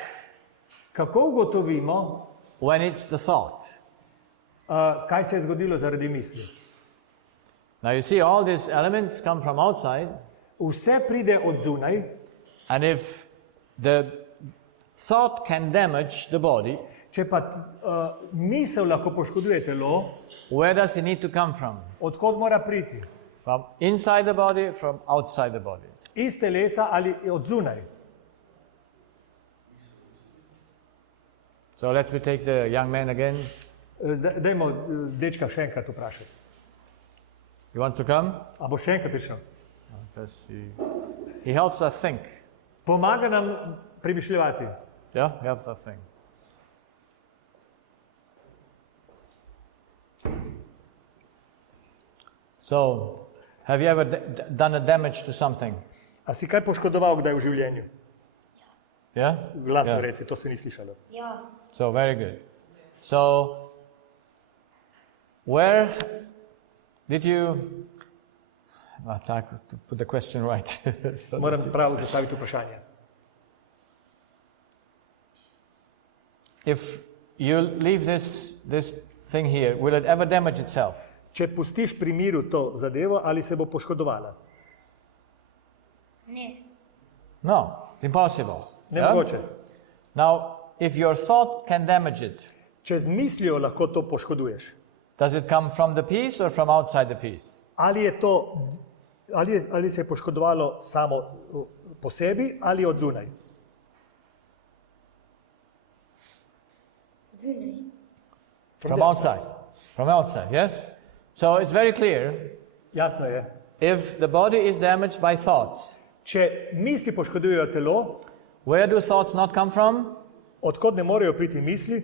Kako ugotovimo, when it's the thought? kaj se je zgodilo zaradi misli? Now you see, all these elements come from outside, Vse pride od zunaj, and if the thought can damage the body, če pa misel lahko poškoduje telo, where does it need to come from? odkot mora priti? From inside the body, from outside the body? Iz telesa ali od zunaj? So let me take the young man again. Dajmo dečka še enkrat vprašati. You want to come? A bo še enkrat prišel? Because he helps us think. Pomaga nam premišljati. Yeah, helps us think. So, have you ever done a damage to something? A si kaj poškodoval kdaj v življenju? Yeah? Glasno Yeah. reci, to se ni slišalo. Ja. So, very good. So, where did you... Well, to put the question right. Moram prav zastaviti vprašanje. If you leave this thing here, will it ever damage itself? Če pustiš pri miru to zadevo, ali se bo poškodovala? Ne. No, impossible. Nemogoče. Now, if your thought can damage it, Če z mislijo lahko to poškoduješ. does it come from the piece or from outside the piece? Ali se je poškodovalo samo po sebi ali od zunaj? Zunaj. From outside. From outside, yes? So it's very clear, Jasno je. if the body is damaged by thoughts, Če misli poškodujejo telo, where do thoughts not come from? odkot ne morejo priti misli,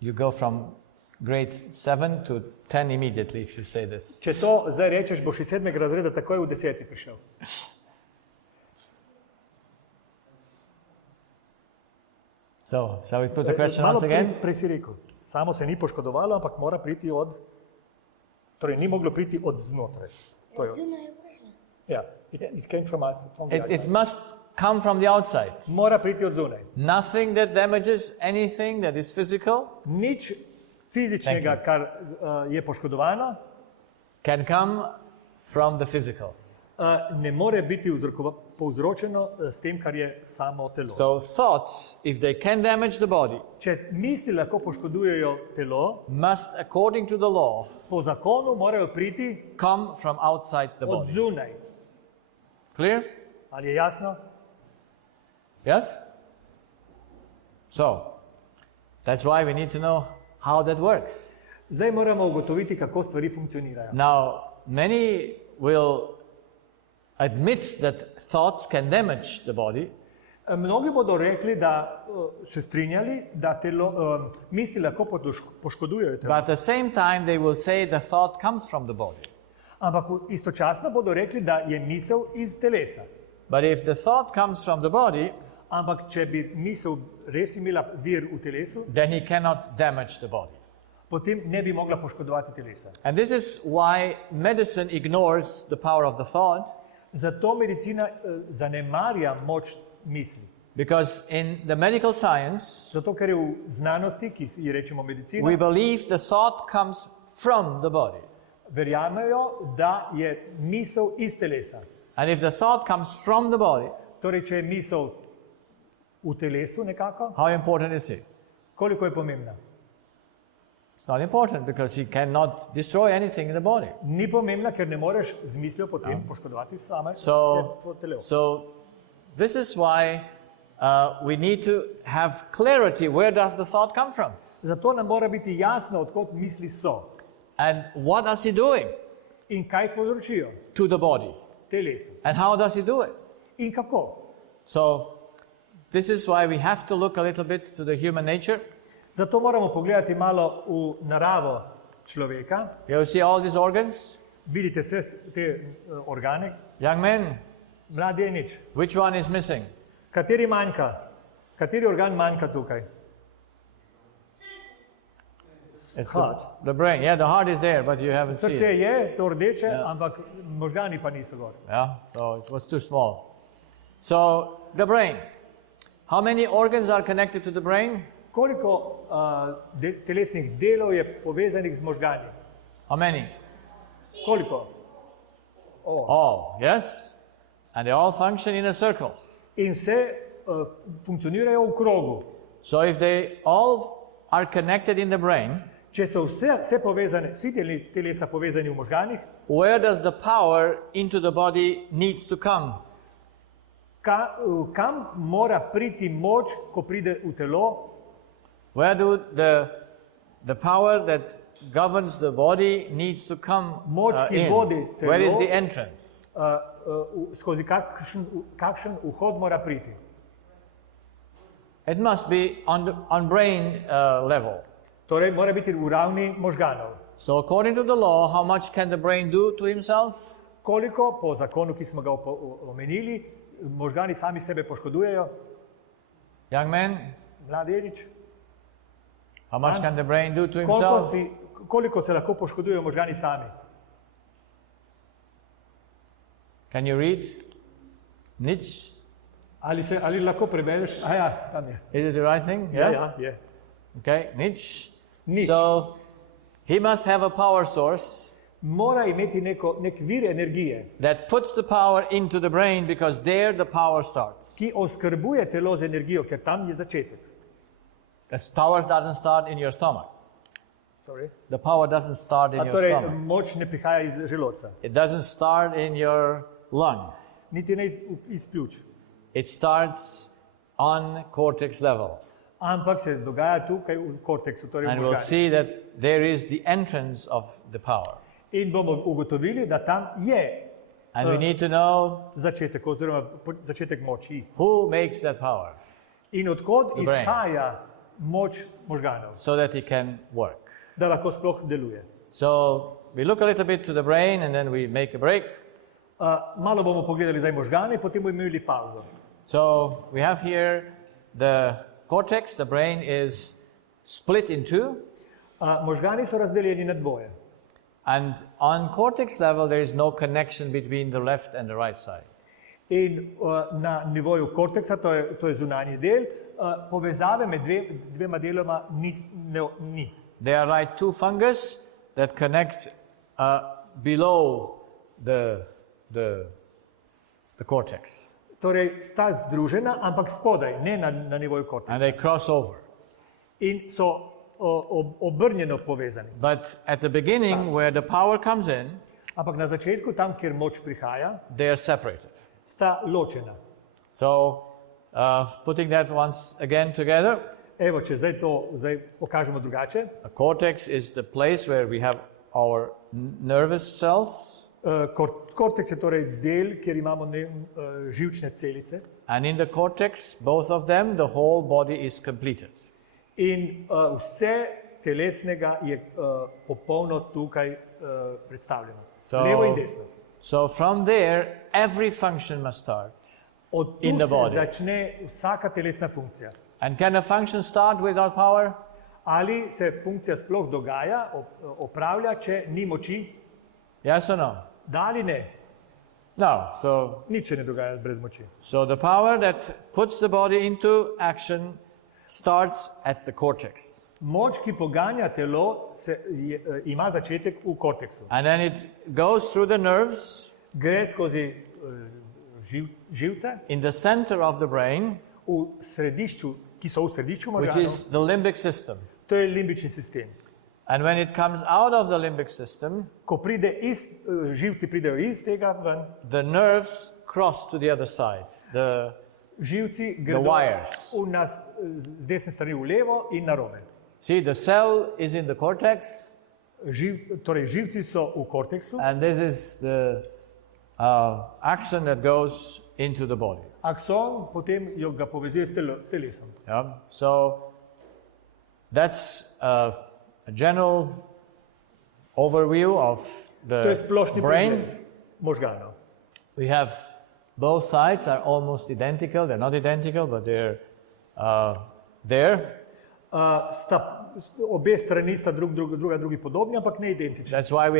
You go from grade 7 to 10 immediately if you say this. če to zdaj rečeš, boš iz 7. razreda takoj v 10. prišel. So, shall we put the question Malo once again? prej si rekel, samo se ni poškodovalo, ampak mora priti od, torej ni moglo priti od znotraj. To je, Zunaj je prišla. ja, it came from the It outside. must come from the outside. Mora priti od zunaj. Nothing that damages anything that is physical Nič fizičnega, kar je poškodovano, can come from the physical. ne more biti povzročeno s tem, kar je samo telo. So thoughts, if they can damage the body, Če misli lahko poškodujejo telo, must, according to the law, po zakonu morajo priti come from outside the od body. zunaj. Clear? Ali je jasno? Yes? So, that's why we need to know how that works. Zdaj moramo ugotoviti, kako stvari funkcionirajo. Now, many will admit that thoughts can damage the body, Mnogi bodo rekli, da se strinjali, da misli lahko poškodujejo telo. but at the same time they will say the thought comes from the body. Ampak istočasno bodo rekli, da je misel iz telesa. But if the thought comes from the body, Ampak če bi misel res imela vir v telesu, then he cannot damage the body. potem ne bi mogla poškodovati telesa. And this is why medicine ignores the power of the thought, Zato medicina zanemarja moč misli. because in the medical science, Zato, ker je v znanosti, ki ji rečemo medicina, we believe the thought comes from the body. verjamejo, da je misel iz telesa. And if the thought comes from the body, Torej, če je misel v telesu nekako, how important is it? koliko je pomembna? It's not important because he cannot destroy anything in the body. Ni pomembna, ker ne moreš z mislijo potem poškodovati same So, telo. so this is why we need to have clarity. Where does the thought come from? Zato nam mora biti jasno, odkot misli so And what does he doing in kaj povzročijo to the body? telesu And how does he do it? in kako. So this is why we have to look a little bit to the human nature. Zato moramo pogledati malo v naravo človeka. You see all these organs? Vidite vse te organe. Young men, Mladenič, which one is missing? kateri manjka? Kateri organ manjka tukaj? It's Heart. the brain. Yeah, the heart is there, but you haven't seen Srce it. je, to rdeče, ampak možgani pa niso gor. Yeah, so it was too small. So the brain. How many organs are connected to the brain? Koliko telesnih delov je povezanih z možgani? How many? Koliko? All, yes? And they all function in a circle. In vse funkcionirajo v krogu. So if they all are connected in the brain, Če so vse povezane, vsi telesa povezani v možganih, where does the power into the body needs to come? kam mora priti moč, ko pride v telo? Where do the power that governs the body needs to come Moč, ki in? vodi telo. Where is the entrance? Skozi kakšen vhod mora priti? It must be on brain level. Torej, mora biti v ravni možganov. So according to the law, how much can the brain do to himself? Koliko, po zakonu, ki smo ga omenili, možgani sami sebe poškodujejo? Young men, Mladenič, how much can the brain do to himself? koliko se lahko poškodujejo možgani sami? Can you read? Nietzsche? Ali lahko prebereš? Ja, tam je. Is it the right thing? Ja, je. Okay, Nietzsche. Nietzsche. So he must have a power source Mora imeti nek vir energije, that puts the power into the brain because there the power starts. ki oskrbuje telo z energijo, ker tam je začetek. The power doesn't start in your stomach. Sorry. The power doesn't start in your Torej, stomach. moč ne prihaja iz želodca, It doesn't start in your lung. niti ne iz pljuč, It starts on cortex level. ampak se dogaja tukaj v korteksu, torej v And we'll možganih. see that there is the entrance of the power. In bomo ugotovili, da tam je And we need to know začetek, oziroma začetek moči. who makes that power In odkot The brain. izhaja moč možganov, so that it can work. da lahko sploh deluje. So we look a little bit to the brain and then we make a break. Malo bomo pogledali zdaj možgane, potem bomo imeli pauzo. So we have here the cortex, the brain is split in two. Možgani so razdeljeni na dvoje. And on cortex level, there is no connection between the left and the right side. In na nivoju korteksa, to je zunanji del, povezave med dvema deloma ni. There are like two fungus that connect below the cortex. Torej sta združena, ampak spodaj, ne na nivoju And korteksa. they cross over. In so obrnjeno povezani. But at the beginning, where the power comes in, Ampak na začetku, tam, kjer moč prihaja, they are separated. sta ločena. So putting that once again together, Evo, če zdaj pokažemo drugače. A cortex is the place where we have our nervous cells, Korteks je torej del, kjer imamo živčne celice. and in the cortex, both of them, the whole body is completed. In vse telesnega je popolno tukaj predstavljeno. Levo in desno. So from there, every function must start. Od in tu the se body. začne vsaka telesna funkcija. And can a function start without power? Ali se funkcija sploh dogaja, opravlja, če ni moči? Yes or no? Da ali ne? No. So Nič se ne dogaja brez moči. the power that puts the body into action starts at the cortex. Moč, ki poganja telo, ima začetek v korteksu. And then it goes through the nerves Gre skozi živce in the center of the brain, v središču, ki so v središču which možganov. is the limbic system. To je limbični sistem. And when it comes out of the limbic system, Ko živci pridejo iz tega ven, the nerves cross to the other side. živci gredo wires. z desne strani v levo in narobe. See, the cell is in the cortex, Torej živci so v korteksu, and this is the axon that goes into the body. akson potem ga povezuje s telesom. Yeah? So that's a general overview of To je the splošni brain. pregled možganov. We have both sides are almost identical. They're not identical, but they're there. Obe strani sta drugi podobni, ampak ne identični. That's why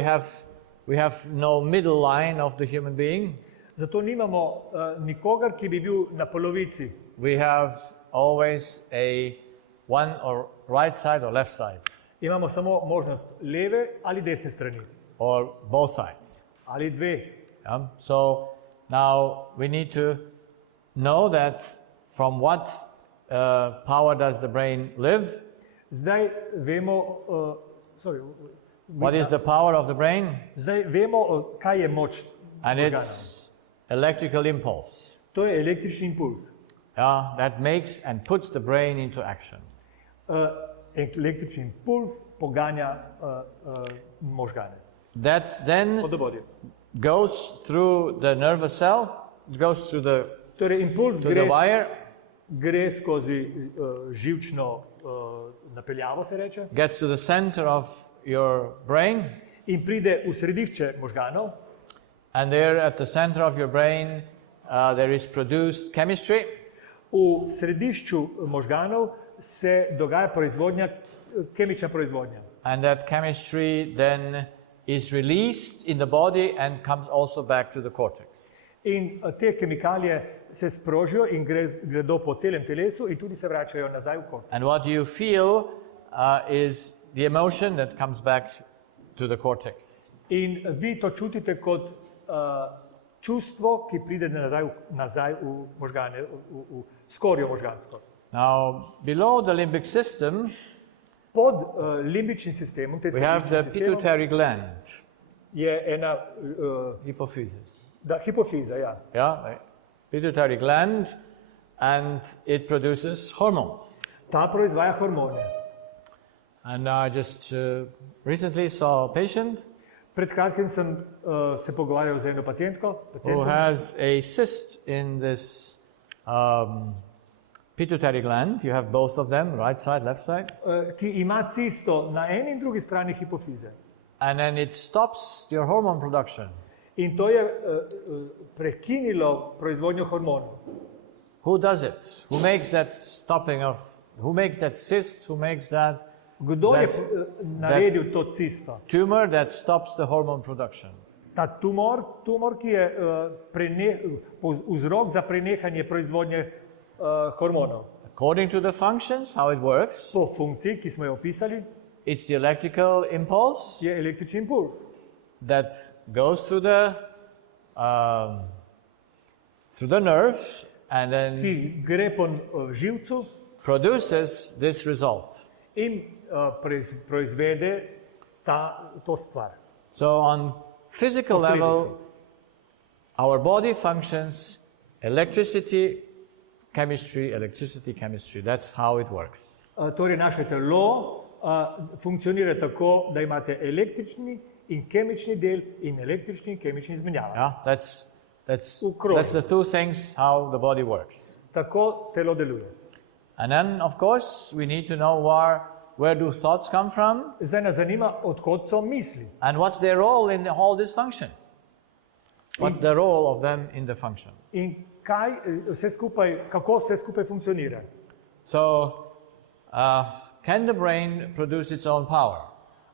we have no middle line of the human being. Zato nimamo nikogar, ki bi bil na polovici. We have always a one or right side or left side, Imamo samo možnost leve ali desne strani. or both sides. Ali dve. Yeah? So now we need to know that from what power does the brain live? Zdaj vemo, What is the power of the brain? zdaj vemo, kaj je moč And možganov. it's electrical impulse. To je električni impuls. Yeah, that makes and puts the brain into action. Električni impuls poganja možgane. That then Od body. goes through the nervous cell, it goes through the Torej impuls to the wire, gre skozi živčno napeljavo, se reče, gets to the center of your brain, in pride v središče možganov. and there at the center of your brain there is produced chemistry, V središču možganov se dogaja proizvodnja, kemična proizvodnja. and that chemistry then is released in the body and comes also back to the cortex. In te kemikalije se sprožijo in gredo po celem telesu in tudi se vračajo nazaj v korteks. And what you feel is the emotion that comes back to the cortex. In vi to čutite kot čustvo, ki pride nazaj v možgane, v skorjo možgansko. Now, below the limbic system, Pod limbičnim sistemom, we have the pituitary gland, je ena hypophysis. hipofiza. Ja. Yeah, pituitary gland, and it produces hormones. Ta proizvaja hormone. And I just recently saw a patient Pred kratkim sem se pogovarjal z eno pacientko, who has a cyst in this pituitary gland. You have both of them, right side, left side. ki ima cisto na eni in drugi strani hipofize. And then it stops your hormone production. In to je prekinilo proizvodnjo hormonov. Who does it? Who makes that stopping of, who makes that cyst, who makes that Kdo je That- naredil to cisto? tumor that stops the hormone production? Ta tumor, ki je vzrok za prenehanje proizvodnje hormonov. According to the functions, how it works, Po funkciji, ki smo jo opisali, it's the electrical impulse je električni impuls, that goes through the nerves and then ki gre po živcu produces this result. in proizvede to stvar. So on physical Posledice. level, our body functions electricity, chemistry, that's how it works. Torej, naše telo funkcionira tako, da imate električni in kemični del in električni in kemični izmenjava. Yeah, that's Ukrožno. the two things how the body works. Tako telo deluje. And then, of course, we need to know where do thoughts come from Zdaj nas zanima, odkot so misli and what's their role in the whole this function. What's the role of them in the function? in kaj vse skupaj, kako vse skupaj funkcionira. So, can the brain produce its own power?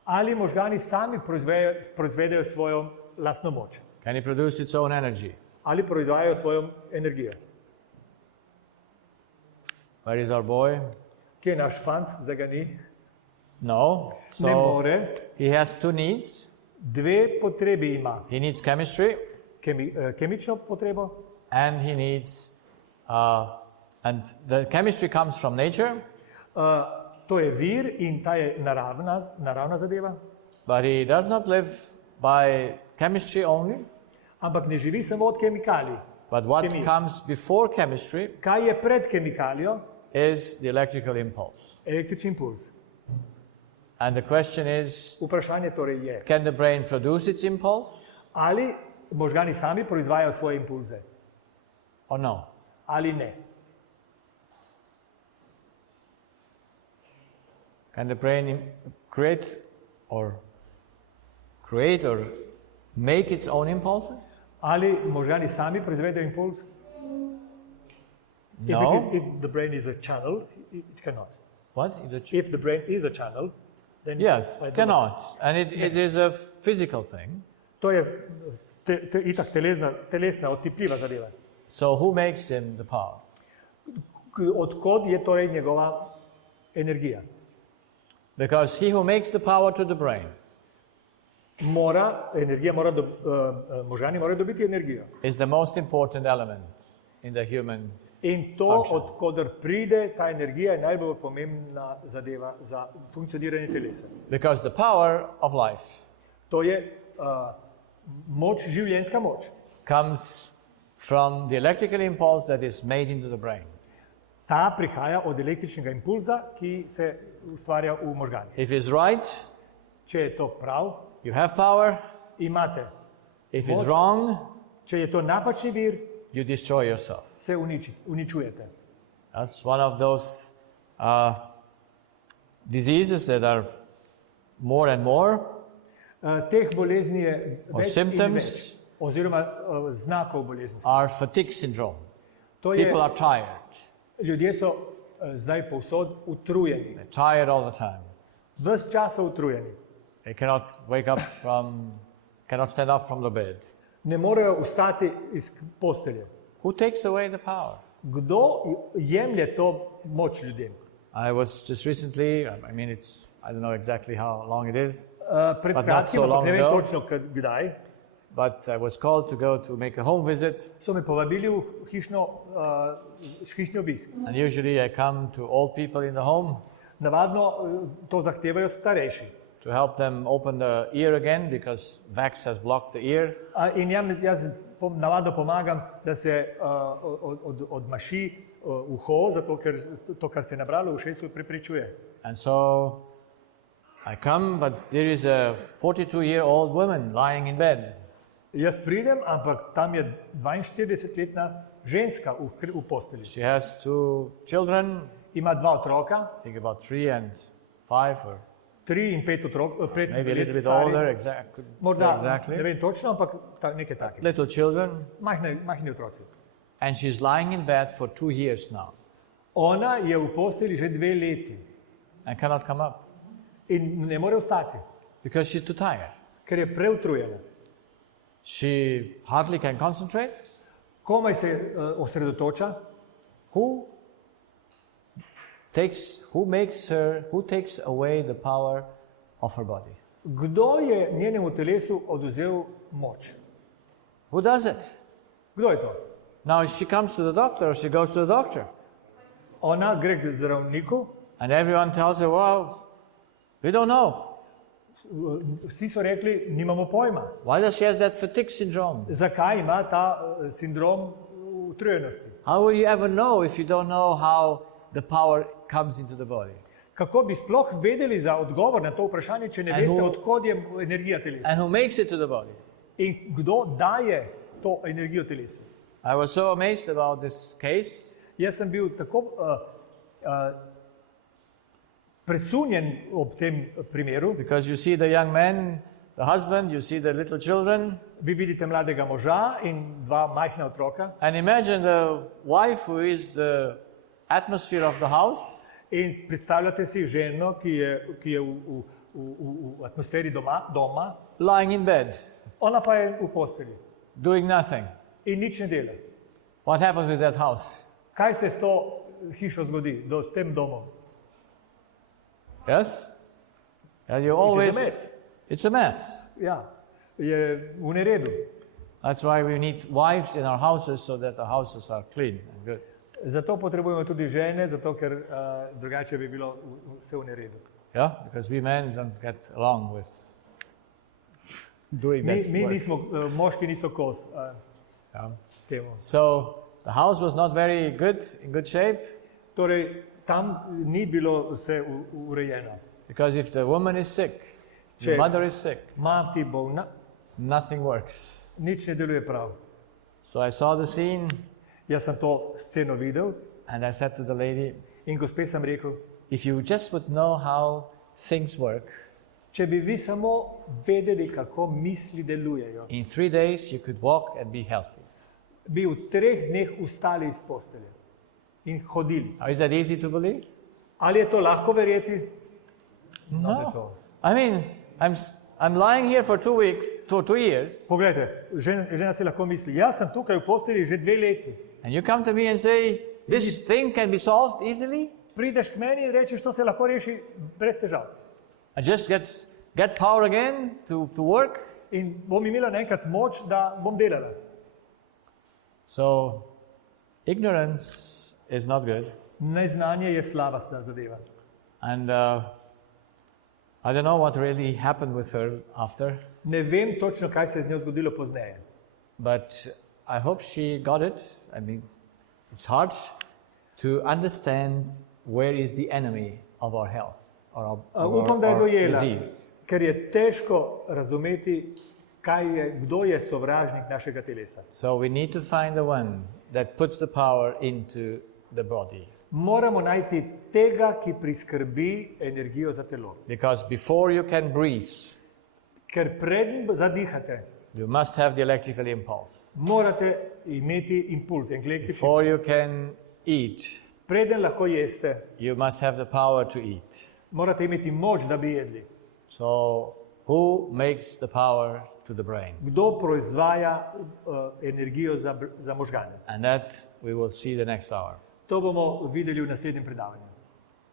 Ali možgani sami proizvedejo svojo lastno moč? Can it produce its own energy? Ali proizvajajo svojo energijo? Where is our boy? Kje je naš fant, zdaj ga ni? No. Ne So more. he has two needs. Dve potrebi ima. He needs chemistry, Kemično potrebo and he needs, and the chemistry comes from nature, to je vir in ta je naravna zadeva, but he does not live by chemistry only. ampak ne živi samo od kemikalij. But what Chemia. comes before chemistry Kaj je pred kemikalijo? is the electrical impulse. Električni impuls. And the question is, Vprašanje torej je, can the brain produce its impulse ali možgani sami proizvajajo svoje impulze or no? ali ne. Can the brain create or make its own impulses? Ali možgani sami proizvedejo impuls? No. If the brain is a channel, it cannot. What? If the brain is a channel, then Yes, I don't know. cannot. And it is a physical thing. To je itak telesna, otipljiva zadeva. So who makes him the power? Odkod je torej njegova energija? Because he who makes the power to the brain možgani morajo dobiti energijo. is the most important element in the human. In to, Function. od koder pride ta energija, je najbolj pomembna zadeva za funkcioniranje telesa. Because the power of life To je moč, življenjska moč. comes from the electrical impulse that is made into the brain. Ta prihaja od električnega impulza, ki se ustvarja v možganih. If it's right, Če je to prav, you have power. imate. If it's Moč. wrong, Če je to napačni vir, you destroy yourself. se uničujete. That's one of those diseases that are more and more, Teh bolezni je or več in symptoms več, oziroma znakov bolezni. are fatigue syndrome. To je, People are tired. ljudje so zdaj povsod utrujeni. They're tired all the time. Ves čas so utrujeni. They cannot stand up from the bed. Ne morejo vstati iz postelje. Who takes away the power? Kdo jemlje to moč ljudem? I was just recently, I don't know exactly how long it is, Pred But not kratkim, so ampak long ne vem ago. točno kdaj, but I was called to go to make a home visit. so me povabili v hišni obisk. And usually I come to old people in the home Navadno to zahtevajo starejši. to help them open the ear again because wax has blocked the ear. In jaz navadno pomagam, da se odmaši uho, zato ker to, kar se je nabralo v ušesu, preprečuje. And so I come, but there is a 42-year-old woman lying in bed. Jaz pridem, ampak tam je 42-letna ženska v postelji. She has two children, Ima dva otroka, I think about 3 and 5, or 3 in 5 otrok, 5 maybe a little let bit stari. older, Morda, exactly. ne vem točno, ampak nekaj takega. Little children. Majhni otroci. And she's lying in bed for 2 years now Ona je v postelji že 2 leti and cannot come up in ne more vstati, because she's too tired. ker je preutrujena. She hardly can concentrate. Komaj se osredotoča. Who takes away the power of her body? Kdo je njenemu telesu oduzel moč? Who does it? Kdo je to? Now she comes to the doctor or she goes to the doctor Ona gre k zdravniku, and everyone tells her, well, we don't know. vsi so rekli, nimamo pojma. Why does she have that fatigue syndrome? Zakaj ima ta sindrom utrujenosti? How will you ever know if you don't know how the power comes into the body? Kako bi sploh vedeli za odgovor na to vprašanje, če ne And veste, who- odkot je energija telesa? and who makes it to the body. In kdo daje to energijo telesu? I was so amazed about this case Jaz sem bil tako presunjen ob tem primeru. because you see the young man, the husband, you see the little children, Vi vidite mladega moža in dva majhna otroka. and imagine the wife who is the atmosphere of the house, In predstavljate si ženo, ki je v atmosferi doma, lying in bed, ona pa je v postelji doing nothing. in nič ne dela. What happens with that house? Kaj se s to hišo zgodi, s tem domom? Yes? And you always. mess. It's a mess. Ja, je v neredu. That's why we need wives in our houses so that the houses are clean and good. Zato potrebujemo tudi žene, zato ker drugače bi bilo vse v neredu. Yeah? Because we men don't get along with doing that Mi work. nismo, moški niso kos Yeah. temu. So the house was not very good, in good shape, Torej, tam ni bilo vse urejeno. because if the woman is sick, the Check. mother is sick, Mati bolna, nothing works. nič ne deluje prav. So I saw the scene Jaz sem to sceno videl and I said to the lady, in gospe sem rekel, if you just would know how things work, če bi vi samo vedeli, kako misli delujejo, in 3 days you could walk and be healthy. bi v 3 dneh vstali iz postelje in hodili. Now, is that easy to believe? Ali je to lahko verjeti? No. at all. I mean, I'm lying here for 2 weeks, 2 years, Poglejte, žena si lahko misli, jaz sem tukaj v postelji že 2 leti. and you come to me and say, this thing can be solved easily? Prideš k meni in rečeš, to se lahko reši brez težav. I just get power again to work? In bom imela naenkrat moč, da bom delala. So, ignorance is not good. Neznanje je slaba zadeva. And I don't know what really happened with her after, Ne vem točno, kaj se je z njo zgodilo pozneje. but I hope she got it. I mean, it's hard to understand where is the enemy of our health or Upam, da je our dojela, disease. ker je težko razumeti, kdo je sovražnik našega telesa. So we need to find the one that puts the power into the body. Moramo najti tega, ki priskrbi energijo za telo. Because before you can breathe, Ker preden zadihate, you must have the electrical impulse. morate imeti impuls, električni Before you impuls. can eat, Preden lahko jeste, you must have the power to eat. morate imeti moč, da bi jedli. So, who makes the power to the brain? Kdo proizvaja energijo za možgane? And that we will see the next hour. To bomo videli v naslednjem predavanju.